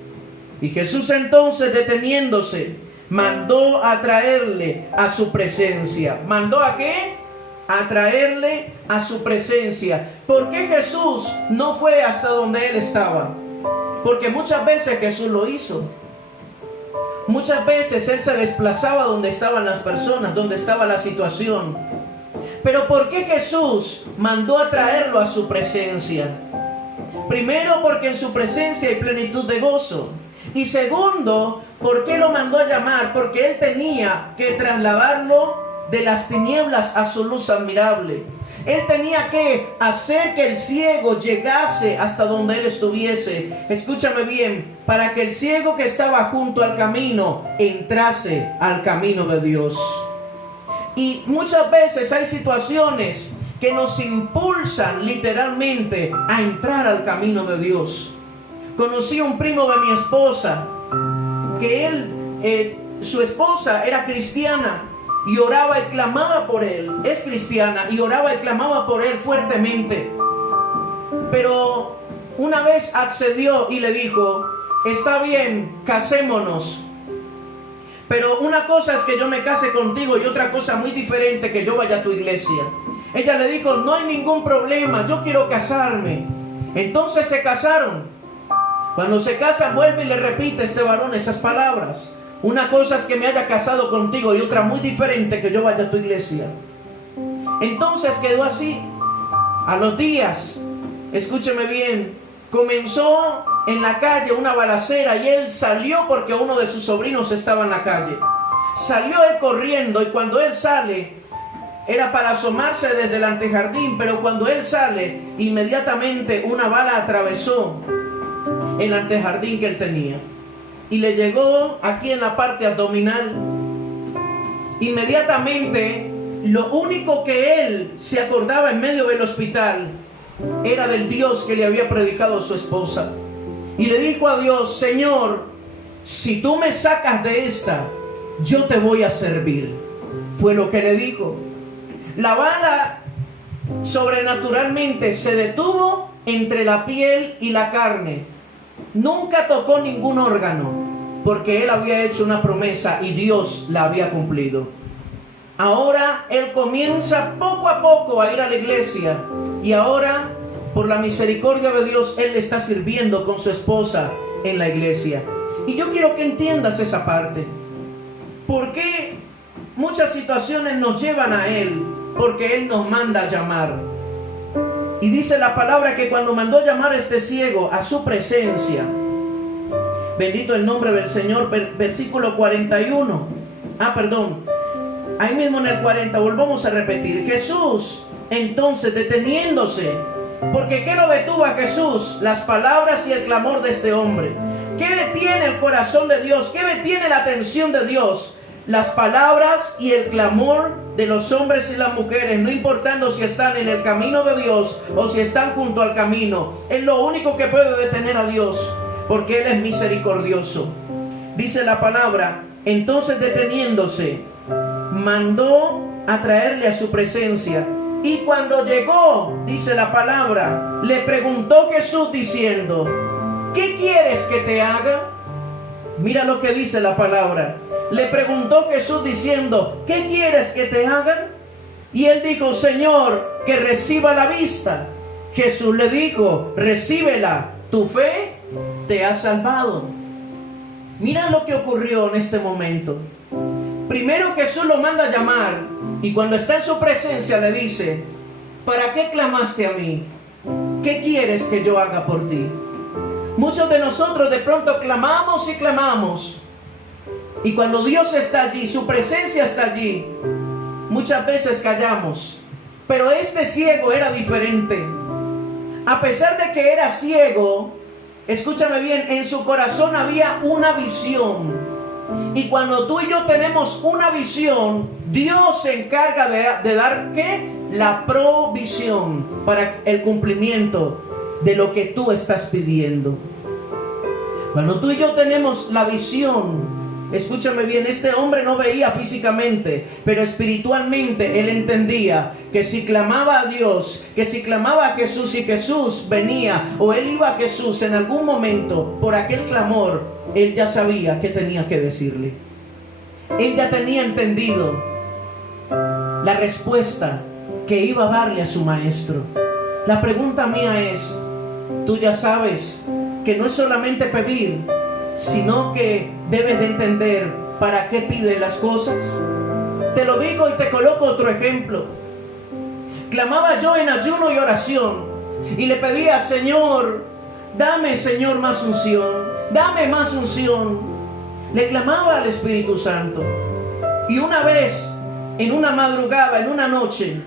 Y Jesús entonces, deteniéndose, mandó a traerle a su presencia. ¿Mandó a qué? A traerle a su presencia. ¿Por qué Jesús no fue hasta donde él estaba? Porque muchas veces Jesús lo hizo. Muchas veces él se desplazaba donde estaban las personas, donde estaba la situación. Pero ¿por qué Jesús mandó a traerlo a su presencia? Primero, porque en su presencia hay plenitud de gozo. Y segundo, ¿por qué lo mandó a llamar? Porque él tenía que trasladarlo de las tinieblas a su luz admirable. Él tenía que hacer que el ciego llegase hasta donde él estuviese. Escúchame bien, para que el ciego que estaba junto al camino entrase al camino de Dios. Y muchas veces hay situaciones que nos impulsan literalmente a entrar al camino de Dios. Conocí a un primo de mi esposa, que su esposa era cristiana y oraba y clamaba por él. Es cristiana y oraba y clamaba por él fuertemente. Pero una vez accedió y le dijo: está bien, casémonos. Pero una cosa es que yo me case contigo y otra cosa muy diferente que yo vaya a tu iglesia. Ella le dijo: no hay ningún problema, yo quiero casarme. Entonces se casaron. Cuando se casan, vuelve y le repite este varón esas palabras: una cosa es que me haya casado contigo y otra muy diferente que yo vaya a tu iglesia. Entonces quedó así. A los días, escúcheme bien, comenzó en la calle una balacera y él salió porque uno de sus sobrinos estaba en la calle. Salió él corriendo y cuando él sale, era para asomarse desde el antejardín, pero cuando él sale, inmediatamente una bala atravesó el antejardín que él tenía y le llegó aquí en la parte abdominal. Inmediatamente, lo único que él se acordaba en medio del hospital era del Dios que le había predicado a su esposa. Y le dijo a Dios: Señor, si tú me sacas de esta, yo te voy a servir. Fue lo que le dijo. La bala sobrenaturalmente se detuvo entre la piel y la carne. Nunca tocó ningún órgano, porque él había hecho una promesa y Dios la había cumplido. Ahora él comienza poco a poco a ir a la iglesia y ahora, por la misericordia de Dios, él está sirviendo con su esposa en la iglesia. Y yo quiero que entiendas esa parte. ¿Por qué muchas situaciones nos llevan a él? Porque él nos manda a llamar. Y dice la palabra que cuando mandó llamar a este ciego a su presencia, bendito el nombre del Señor, versículo 41. Ahí mismo en el 40, volvamos a repetir. Jesús, entonces, deteniéndose, porque ¿qué lo detuvo a Jesús? Las palabras y el clamor de este hombre. ¿Qué detiene el corazón de Dios? ¿Qué detiene la atención de Dios? Las palabras y el clamor de los hombres y las mujeres, no importando si están en el camino de Dios o si están junto al camino. Es lo único que puede detener a Dios, porque Él es misericordioso. Dice la palabra: entonces deteniéndose, mandó a traerle a su presencia. Y cuando llegó, dice la palabra, le preguntó Jesús diciendo: ¿qué quieres que te haga? Mira lo que dice la palabra. Le preguntó Jesús diciendo: ¿qué quieres que te haga? Y él dijo: Señor, que reciba la vista. Jesús le dijo: recíbela, tu fe te ha salvado. Mira lo que ocurrió en este momento. Primero Jesús lo manda a llamar y cuando está en su presencia le dice: ¿para qué clamaste a mí? ¿Qué quieres que yo haga por ti? Muchos de nosotros de pronto clamamos y clamamos. Y cuando Dios está allí, su presencia está allí, muchas veces callamos. Pero este ciego era diferente. A pesar de que era ciego, escúchame bien, en su corazón había una visión. Y cuando tú y yo tenemos una visión, Dios se encarga de dar ¿qué? La provisión para el cumplimiento de lo que tú estás pidiendo. Cuando tú y yo tenemos la visión, escúchame bien, este hombre no veía físicamente, pero espiritualmente él entendía que si clamaba a Dios, que si clamaba a Jesús y Jesús venía, o él iba a Jesús en algún momento por aquel clamor, él ya sabía qué tenía que decirle. Él ya tenía entendido la respuesta que iba a darle a su maestro. La pregunta mía es, tú ya sabes que no es solamente pedir, sino que debes de entender para qué pide las cosas. Te lo digo y te coloco otro ejemplo. Clamaba yo en ayuno y oración y le pedía, Señor, dame, Señor, más unción, dame más unción. Le clamaba al Espíritu Santo. Y una vez, en una madrugada, en una noche,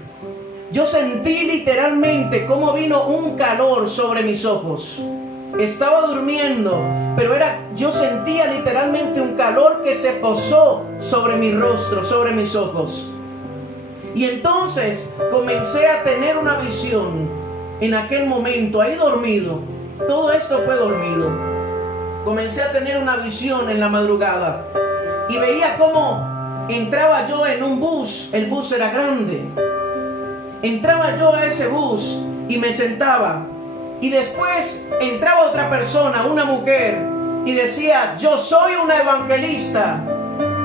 yo sentí literalmente cómo vino un calor sobre mis ojos. Estaba durmiendo, pero yo sentía literalmente un calor que se posó sobre mi rostro, sobre mis ojos. Y entonces comencé a tener una visión en aquel momento, ahí dormido. Todo esto fue dormido. Comencé a tener una visión en la madrugada y veía cómo entraba yo en un bus. El bus era grande. Entraba yo a ese bus y me sentaba. Y después entraba otra persona, una mujer, y decía, yo soy una evangelista.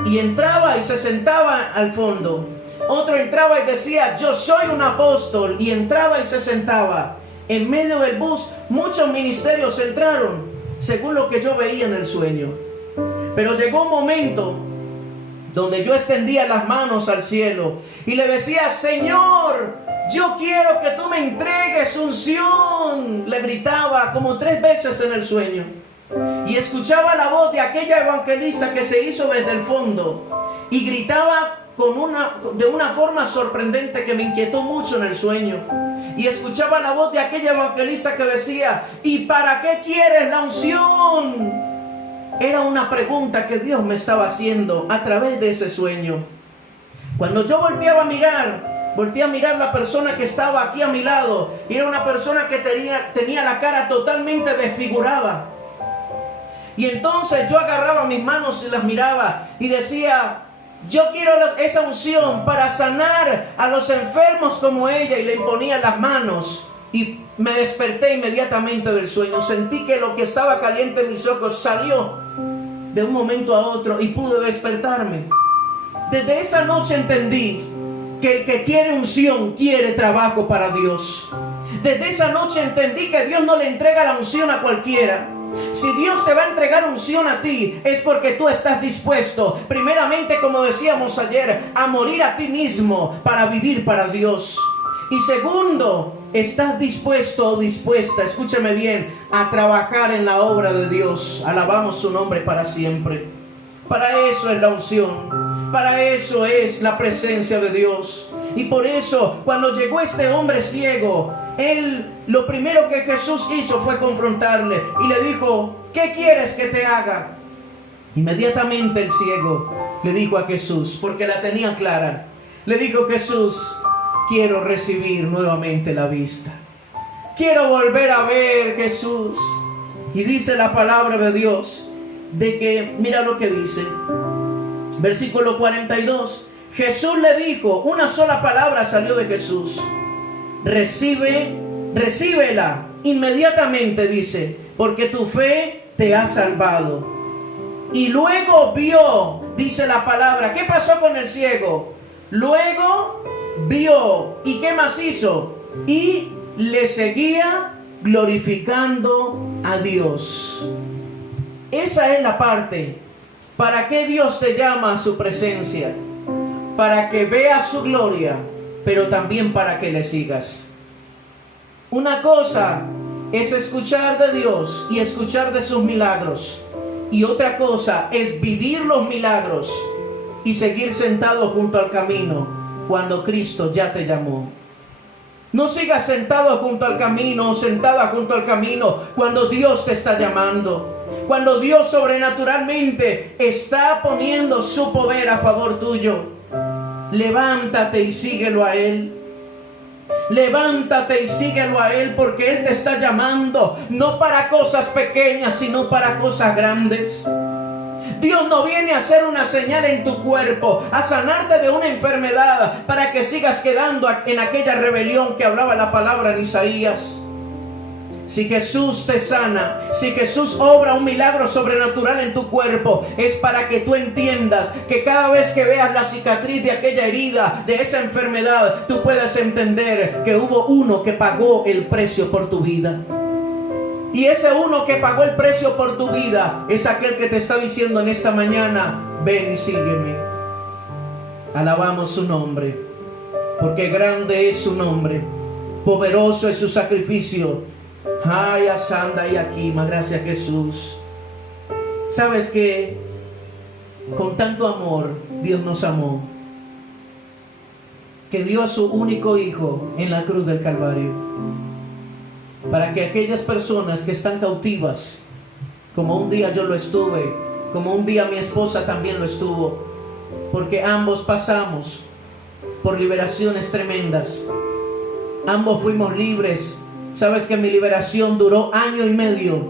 Y entraba y se sentaba al fondo. Otro entraba y decía, yo soy un apóstol. Y entraba y se sentaba. En medio del bus, muchos ministerios entraron, según lo que yo veía en el sueño. Pero llegó un momento donde yo extendía las manos al cielo y le decía, Señor, yo quiero que tú me entregues unción. Le gritaba como 3 veces en el sueño. Y escuchaba la voz de aquella evangelista que se hizo desde el fondo. Y gritaba de una forma sorprendente que me inquietó mucho en el sueño. Y escuchaba la voz de aquella evangelista que decía, ¿y para qué quieres la unción? Era una pregunta que Dios me estaba haciendo a través de ese sueño. Cuando yo volteé a mirar la persona que estaba aquí a mi lado, y era una persona que tenía la cara totalmente desfigurada. Y entonces yo agarraba mis manos y las miraba y decía, yo quiero esa unción para sanar a los enfermos como ella, y le imponía las manos. Y me desperté inmediatamente del sueño. Sentí que lo que estaba caliente en mis ojos salió de un momento a otro y pude despertarme. Desde esa noche entendí que el que quiere unción quiere trabajo para Dios. Desde esa noche entendí que Dios no le entrega la unción a cualquiera. Si Dios te va a entregar unción a ti, es porque tú estás dispuesto, primeramente, como decíamos ayer, a morir a ti mismo para vivir para Dios. Y segundo, estás dispuesto o dispuesta, escúchame bien, a trabajar en la obra de Dios. Alabamos su nombre para siempre. Para eso es la unción. Para eso es la presencia de Dios. Y por eso, cuando llegó este hombre ciego, lo primero que Jesús hizo fue confrontarle y le dijo, ¿qué quieres que te haga? Inmediatamente el ciego le dijo a Jesús, porque la tenía clara, le dijo, Jesús, quiero recibir nuevamente la vista. Quiero volver a ver, Jesús. Y dice la palabra de Dios, de que, mira lo que dice, versículo 42, Jesús le dijo, una sola palabra salió de Jesús, recíbela. Inmediatamente dice, porque tu fe te ha salvado. Y luego vio, dice la palabra. ¿Qué pasó con el ciego? Luego vio. ¿Y qué más hizo? Y le seguía glorificando a Dios. Esa es la parte. ¿Para qué Dios te llama a su presencia? Para que veas su gloria pero también para que le sigas. Una cosa es escuchar de Dios y escuchar de sus milagros, y otra cosa es vivir los milagros y seguir sentado junto al camino cuando Cristo ya te llamó. No sigas sentado junto al camino o sentada junto al camino cuando Dios te está llamando, cuando Dios sobrenaturalmente está poniendo su poder a favor tuyo. Levántate y síguelo a Él. Levántate y síguelo a Él, porque Él te está llamando no para cosas pequeñas, sino para cosas grandes. Dios no viene a hacer una señal en tu cuerpo, a sanarte de una enfermedad para que sigas quedando en aquella rebelión que hablaba la palabra en Isaías. Si Jesús te sana, si Jesús obra un milagro sobrenatural en tu cuerpo, es para que tú entiendas que cada vez que veas la cicatriz de aquella herida, de esa enfermedad, tú puedas entender que hubo uno que pagó el precio por tu vida. Y ese uno que pagó el precio por tu vida es aquel que te está diciendo en esta mañana: ven y sígueme. Alabamos su nombre, porque grande es su nombre, poderoso es su sacrificio. Ay, asanda y aquí, más gracias Jesús. ¿Sabes que con tanto amor Dios nos amó, que dio a su único Hijo en la cruz del Calvario, para que aquellas personas que están cautivas, como un día yo lo estuve, como un día mi esposa también lo estuvo, porque ambos pasamos por liberaciones tremendas, ambos fuimos libres. Sabes que mi liberación duró 1 año y medio,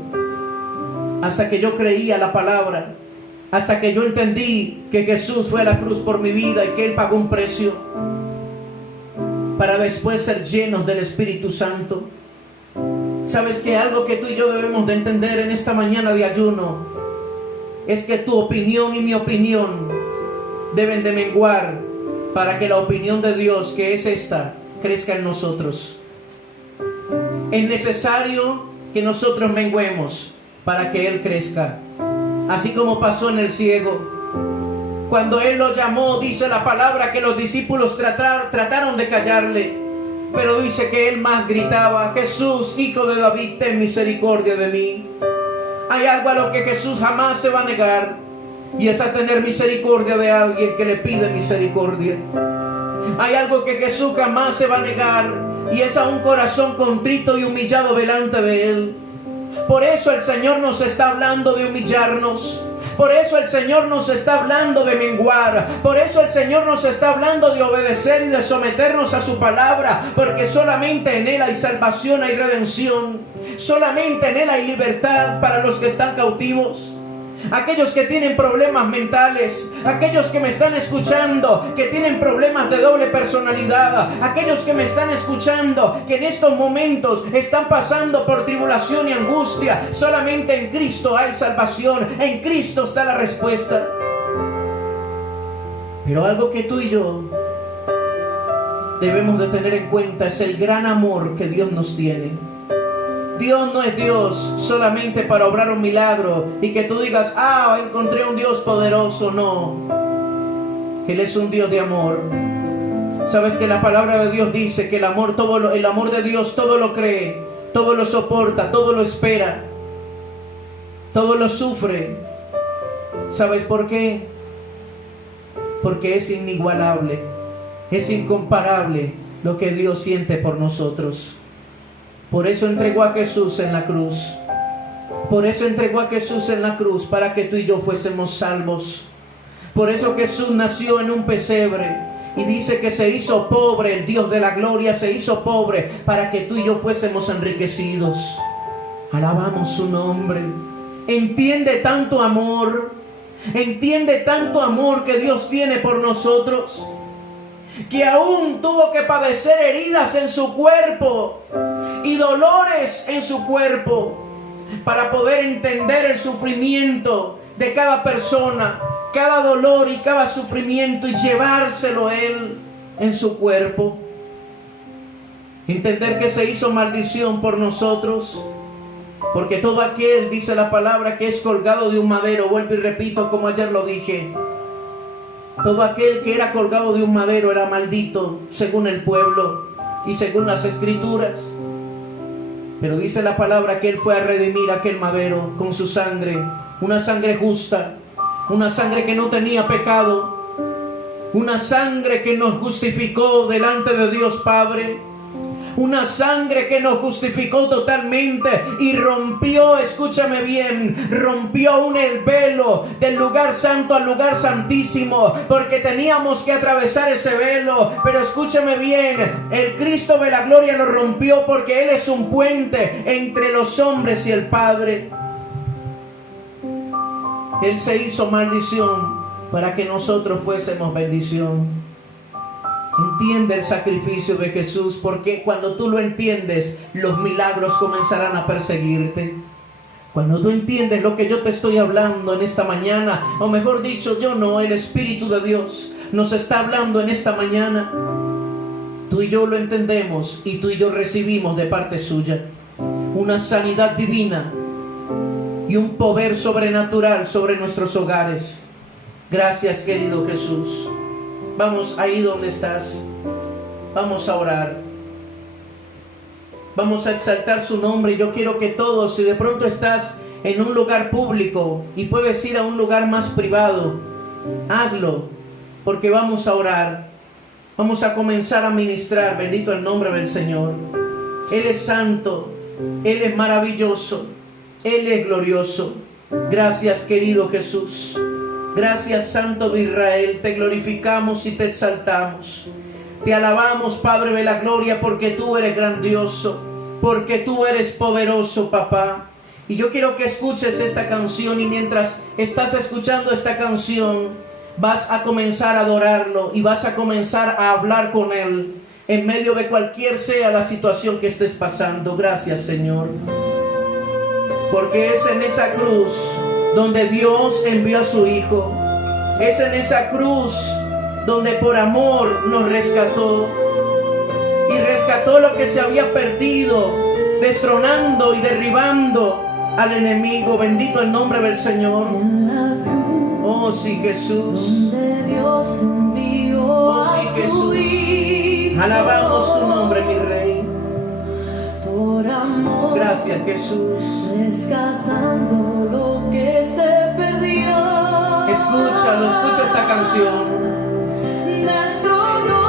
hasta que yo creía la palabra, hasta que yo entendí que Jesús fue a la cruz por mi vida y que Él pagó un precio, para después ser llenos del Espíritu Santo. Sabes que algo que tú y yo debemos de entender en esta mañana de ayuno es que tu opinión y mi opinión deben de menguar para que la opinión de Dios, que es esta, crezca en nosotros. Es necesario que nosotros menguemos para que Él crezca, así como pasó en el ciego. Cuando Él lo llamó, dice la palabra que los discípulos trataron de callarle, pero dice que Él más gritaba: Jesús, Hijo de David, ten misericordia de mí. Hay algo a lo que Jesús jamás se va a negar, y es a tener misericordia de alguien que le pide misericordia. Hay algo que Jesús jamás se va a negar, y es a un corazón contrito y humillado delante de Él. Por eso el Señor nos está hablando de humillarnos. Por eso el Señor nos está hablando de menguar. Por eso el Señor nos está hablando de obedecer y de someternos a su palabra. Porque solamente en Él hay salvación, hay redención. Solamente en Él hay libertad para los que están cautivos. Aquellos que tienen problemas mentales, aquellos que me están escuchando, que tienen problemas de doble personalidad, aquellos que me están escuchando, que en estos momentos están pasando por tribulación y angustia, solamente en Cristo hay salvación, en Cristo está la respuesta. Pero algo que tú y yo debemos de tener en cuenta es el gran amor que Dios nos tiene. Dios no es Dios solamente para obrar un milagro y que tú digas: ah, encontré un Dios poderoso. No, Él es un Dios de amor. Sabes que la palabra de Dios dice que el amor de Dios todo lo cree, todo lo soporta, todo lo espera, todo lo sufre. ¿Sabes por qué? Porque es inigualable, es incomparable lo que Dios siente por nosotros. Por eso entregó a Jesús en la cruz. Por eso entregó a Jesús en la cruz, para que tú y yo fuésemos salvos. Por eso Jesús nació en un pesebre. Y dice que se hizo pobre, el Dios de la gloria se hizo pobre, para que tú y yo fuésemos enriquecidos. Alabamos su nombre. Entiende tanto amor. Entiende tanto amor que Dios tiene por nosotros, que aún tuvo que padecer heridas en su cuerpo y dolores en su cuerpo para poder entender el sufrimiento de cada persona, cada dolor y cada sufrimiento, y llevárselo Él en su cuerpo. Entender que se hizo maldición por nosotros, porque todo aquel, dice la palabra, que es colgado de un madero, vuelvo y repito como ayer lo dije, Todo aquel que era colgado de un madero era maldito, según el pueblo y según las escrituras. Pero dice la palabra que Él fue a redimir aquel madero con su sangre, una sangre justa, una sangre que no tenía pecado, una sangre que nos justificó delante de Dios Padre, una sangre que nos justificó totalmente y rompió, escúchame bien, rompió aún el velo del lugar santo al lugar santísimo, porque teníamos que atravesar ese velo. Pero escúchame bien, el Cristo de la gloria lo rompió porque Él es un puente entre los hombres y el Padre. Él se hizo maldición para que nosotros fuésemos bendición. Entiende el sacrificio de Jesús, porque cuando tú lo entiendes, los milagros comenzarán a perseguirte. Cuando tú entiendes lo que yo te estoy hablando en esta mañana, o mejor dicho, yo no, el Espíritu de Dios nos está hablando en esta mañana, tú y yo lo entendemos y tú y yo recibimos de parte suya una sanidad divina y un poder sobrenatural sobre nuestros hogares. Gracias, querido Jesús. Vamos ahí donde estás. Vamos a orar. Vamos a exaltar su nombre. Y yo quiero que todos, si de pronto estás en un lugar público y puedes ir a un lugar más privado, hazlo, porque vamos a orar. Vamos a comenzar a ministrar. Bendito el nombre del Señor. Él es santo. Él es maravilloso. Él es glorioso. Gracias, querido Jesús. Gracias, Santo de Israel. Te glorificamos y te exaltamos. Te alabamos, Padre de la gloria, porque tú eres grandioso, porque tú eres poderoso, papá. Y yo quiero que escuches esta canción, y mientras estás escuchando esta canción, vas a comenzar a adorarlo y vas a comenzar a hablar con Él en medio de cualquier sea la situación que estés pasando. Gracias, Señor, porque es en esa cruz donde Dios envió a su Hijo. Es en esa cruz donde por amor nos rescató, y rescató lo que se había perdido, destronando y derribando al enemigo. Bendito el nombre del Señor. Oh sí, Jesús. Oh sí, Jesús. Alabamos tu nombre, mi Rey. Gracias, Jesús. Rescatando lo que se perdió. Escúchalo, escucha esta canción. Destronó,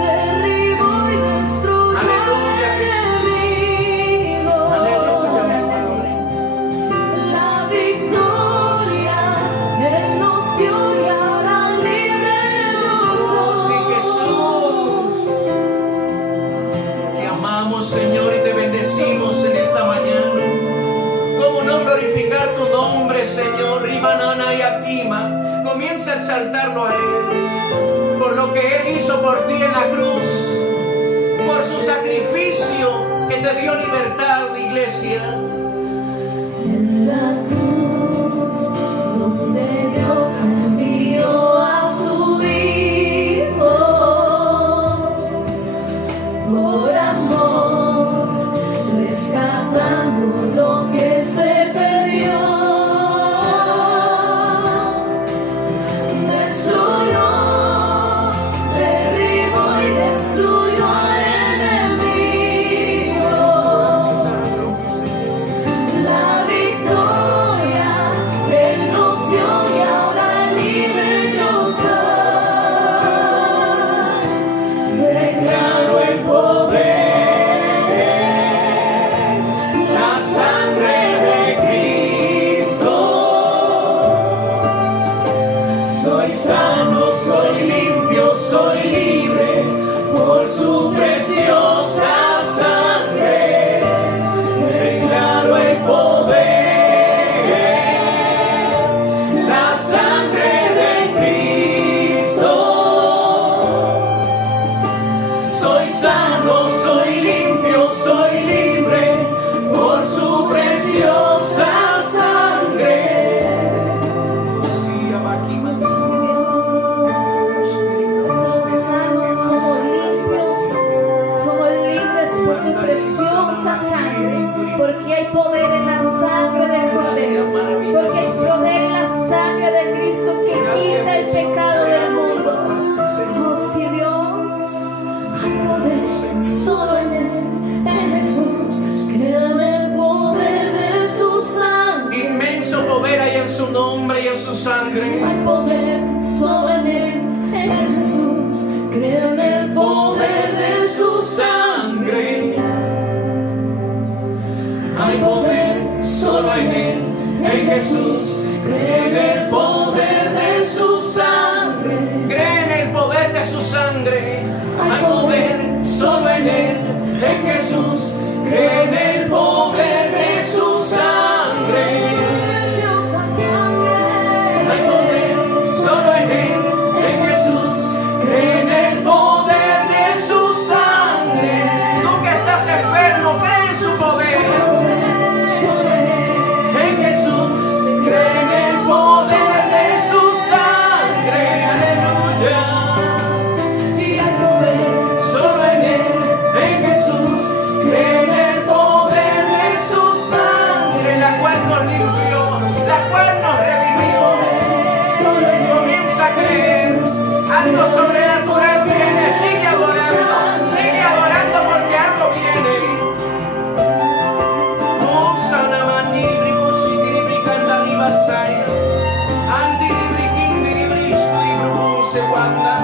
derribó y destruyó. Aleluya, Jesús. Aleluya, mi Padre. La victoria Él nos dio y ahora libre nos Oh sí, Jesús. Te amamos, Señor, y te bendecimos en esta mañana. ¿Cómo no glorificar tu nombre, Señor? Rimanana y Akima. Comienza a exaltarlo a Él por lo que Él hizo por ti en la cruz, por su sacrificio que te dio libertad, iglesia. en la cruz donde Dios envió a su Hijo por amor, rescatando lo que se perdió. Porque hay poder en la sangre del Cordero, porque hay poder en la sangre de Cristo que quita el pecado. hay poder solo en Él, en Jesús. Cree en el poder de su sangre. Cree en el poder de su sangre. Hay poder solo en Él, en Jesús. Cree en el poder de su sangre. Hay poder solo en Él, en Jesús. Cree en el poder de su sangre. Tú que estás enfermo, cree en su poder. En Jesús, cree en el poder de su sangre. Aleluya. Y hay poder solo en Él, en Jesús. Cree en el poder de su sangre, la cual nos limpió, la cual nos redimió. Comienza a creer, algo sobrenatural viene, sigue adorando porque algo viene. Oh, Sanamani, Bribusi, Diribicandali, Basai, Andi, Dibrikindiribrish, Dibrubunse, Wanda,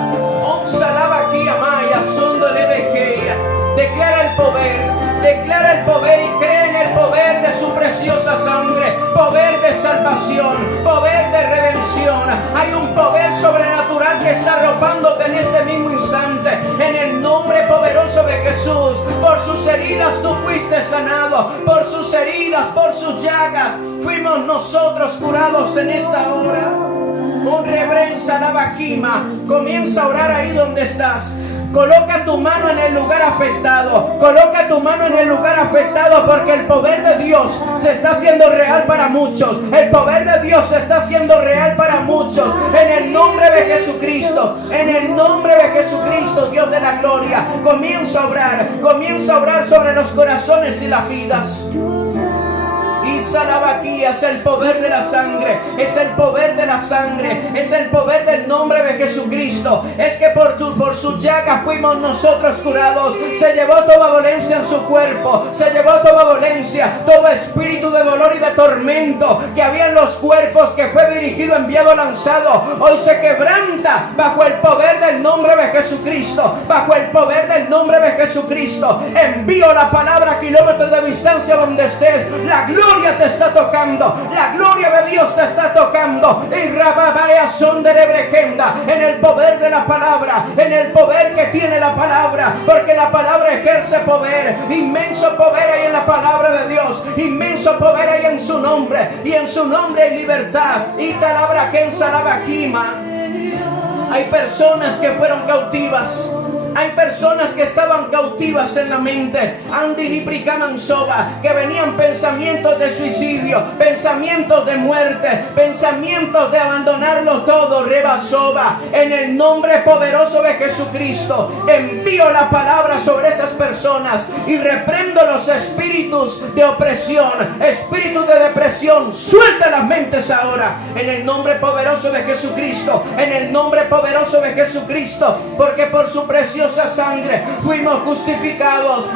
Oh, Salabaki, Amaya, Sondo, Lebekeia. Declara el poder y cree en el poder de su preciosa sangre, poder de salvación, poder de redención. Hay un poder sobrenatural que está arropándote en este mismo instante, en el nombre poderoso de Jesús. Por sus heridas tú fuiste sanado, por sus heridas, por sus llagas, fuimos nosotros curados en esta hora. Un reverencia la vaquima. Comienza a orar ahí donde estás. Coloca tu mano en el lugar afectado. Coloca tu mano en el lugar afectado porque el poder de Dios se está haciendo real para muchos. El poder de Dios se está haciendo real para muchos. En el nombre de Jesucristo. En el nombre de Jesucristo, Dios de la gloria. Comienza a obrar. Comienza a obrar sobre los corazones y las vidas. Salabaquía es el poder de la sangre, es el poder de la sangre, es el poder del nombre de Jesucristo. Es que por su llaga fuimos nosotros curados. Se llevó toda dolencia en su cuerpo, se llevó toda dolencia, todo espíritu de dolor y de tormento que había en los cuerpos, que fue dirigido, enviado, lanzado. Hoy se quebranta bajo el poder del nombre de Jesucristo, bajo el poder del nombre de Jesucristo. Envío la palabra a kilómetros de distancia donde estés. La gloria te está tocando, la gloria de Dios te está tocando. Y rababaya son de rebrequenda, en el poder de la palabra, en el poder que tiene la palabra, porque la palabra ejerce poder. Inmenso poder hay en la palabra de Dios, inmenso poder hay en su nombre, y en su nombre hay libertad. Y talabra que en salabaquima. Hay personas que fueron cautivas. Hay personas que estaban cautivas en la mente, que venían pensamientos de suicidio, pensamientos de muerte, pensamientos de abandonarlo todo, rebasoba. En el nombre poderoso de Jesucristo, envío la palabra sobre esas personas y reprendo los espíritus de opresión, espíritus de depresión. Suelta las mentes ahora, en el nombre poderoso de Jesucristo, en el nombre poderoso de Jesucristo, porque por su preciosa sangre fuimos justificados,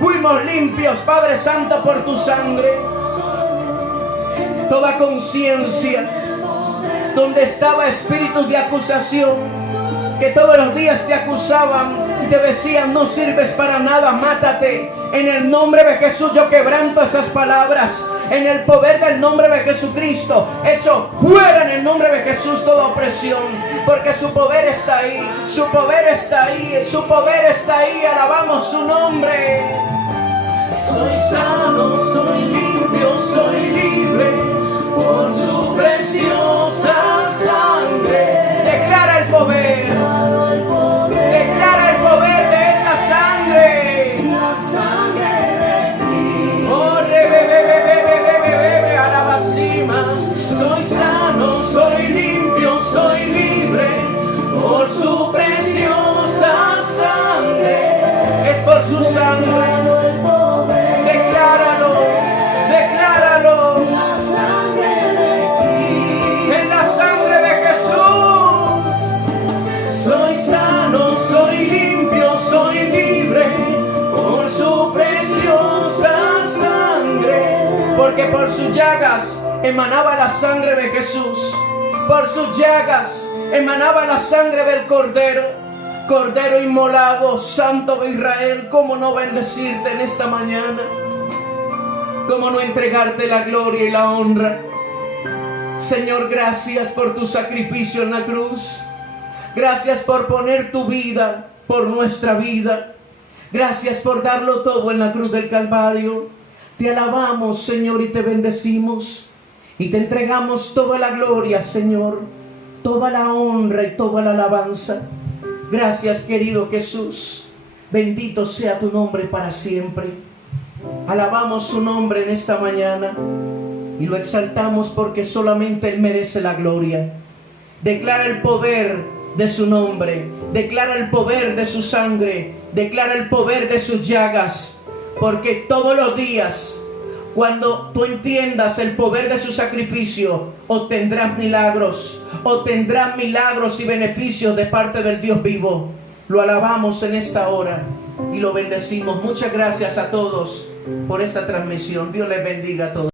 fuimos limpios, Padre Santo, por tu sangre. Toda conciencia donde estaba espíritus de acusación, que todos los días te acusaban y te decían: no sirves para nada, mátate. En el nombre de Jesús yo quebranto esas palabras. En el poder del nombre de Jesucristo, hecho fuera en el nombre de Jesús toda opresión, porque su poder está ahí, su poder está ahí, su poder está ahí. Alabamos su nombre. Soy sano, soy limpio, soy libre por su preciosa sangre. Declara el poder, declara el poder de esa sangre. La sangre de Cristo. Oh, a la vacima. Soy sano, soy limpio, soy libre por su preciosa sangre. Es por su sangre. Decláralo, decláralo. La sangre de Cristo. En la sangre de Jesús. Soy sano, soy limpio, soy libre por su preciosa sangre. Porque por sus llagas emanaba la sangre de Jesús. Por sus llagas emanaba la sangre del Cordero. Cordero inmolado, Santo de Israel. ¿Cómo no bendecirte en esta mañana? ¿Cómo no entregarte la gloria y la honra? Señor, gracias por tu sacrificio en la cruz. Gracias por poner tu vida por nuestra vida. Gracias por darlo todo en la cruz del Calvario. Te alabamos, Señor, y te bendecimos. Y te entregamos toda la gloria, Señor, toda la honra y toda la alabanza. Gracias, querido Jesús. Bendito sea tu nombre para siempre. Alabamos su nombre en esta mañana y lo exaltamos porque solamente Él merece la gloria. Declara el poder de su nombre, declara el poder de su sangre, declara el poder de sus llagas, porque todos los días, cuando tú entiendas el poder de su sacrificio, obtendrás milagros y beneficios de parte del Dios vivo. Lo alabamos en esta hora y lo bendecimos. Muchas gracias a todos por esta transmisión. Dios les bendiga a todos.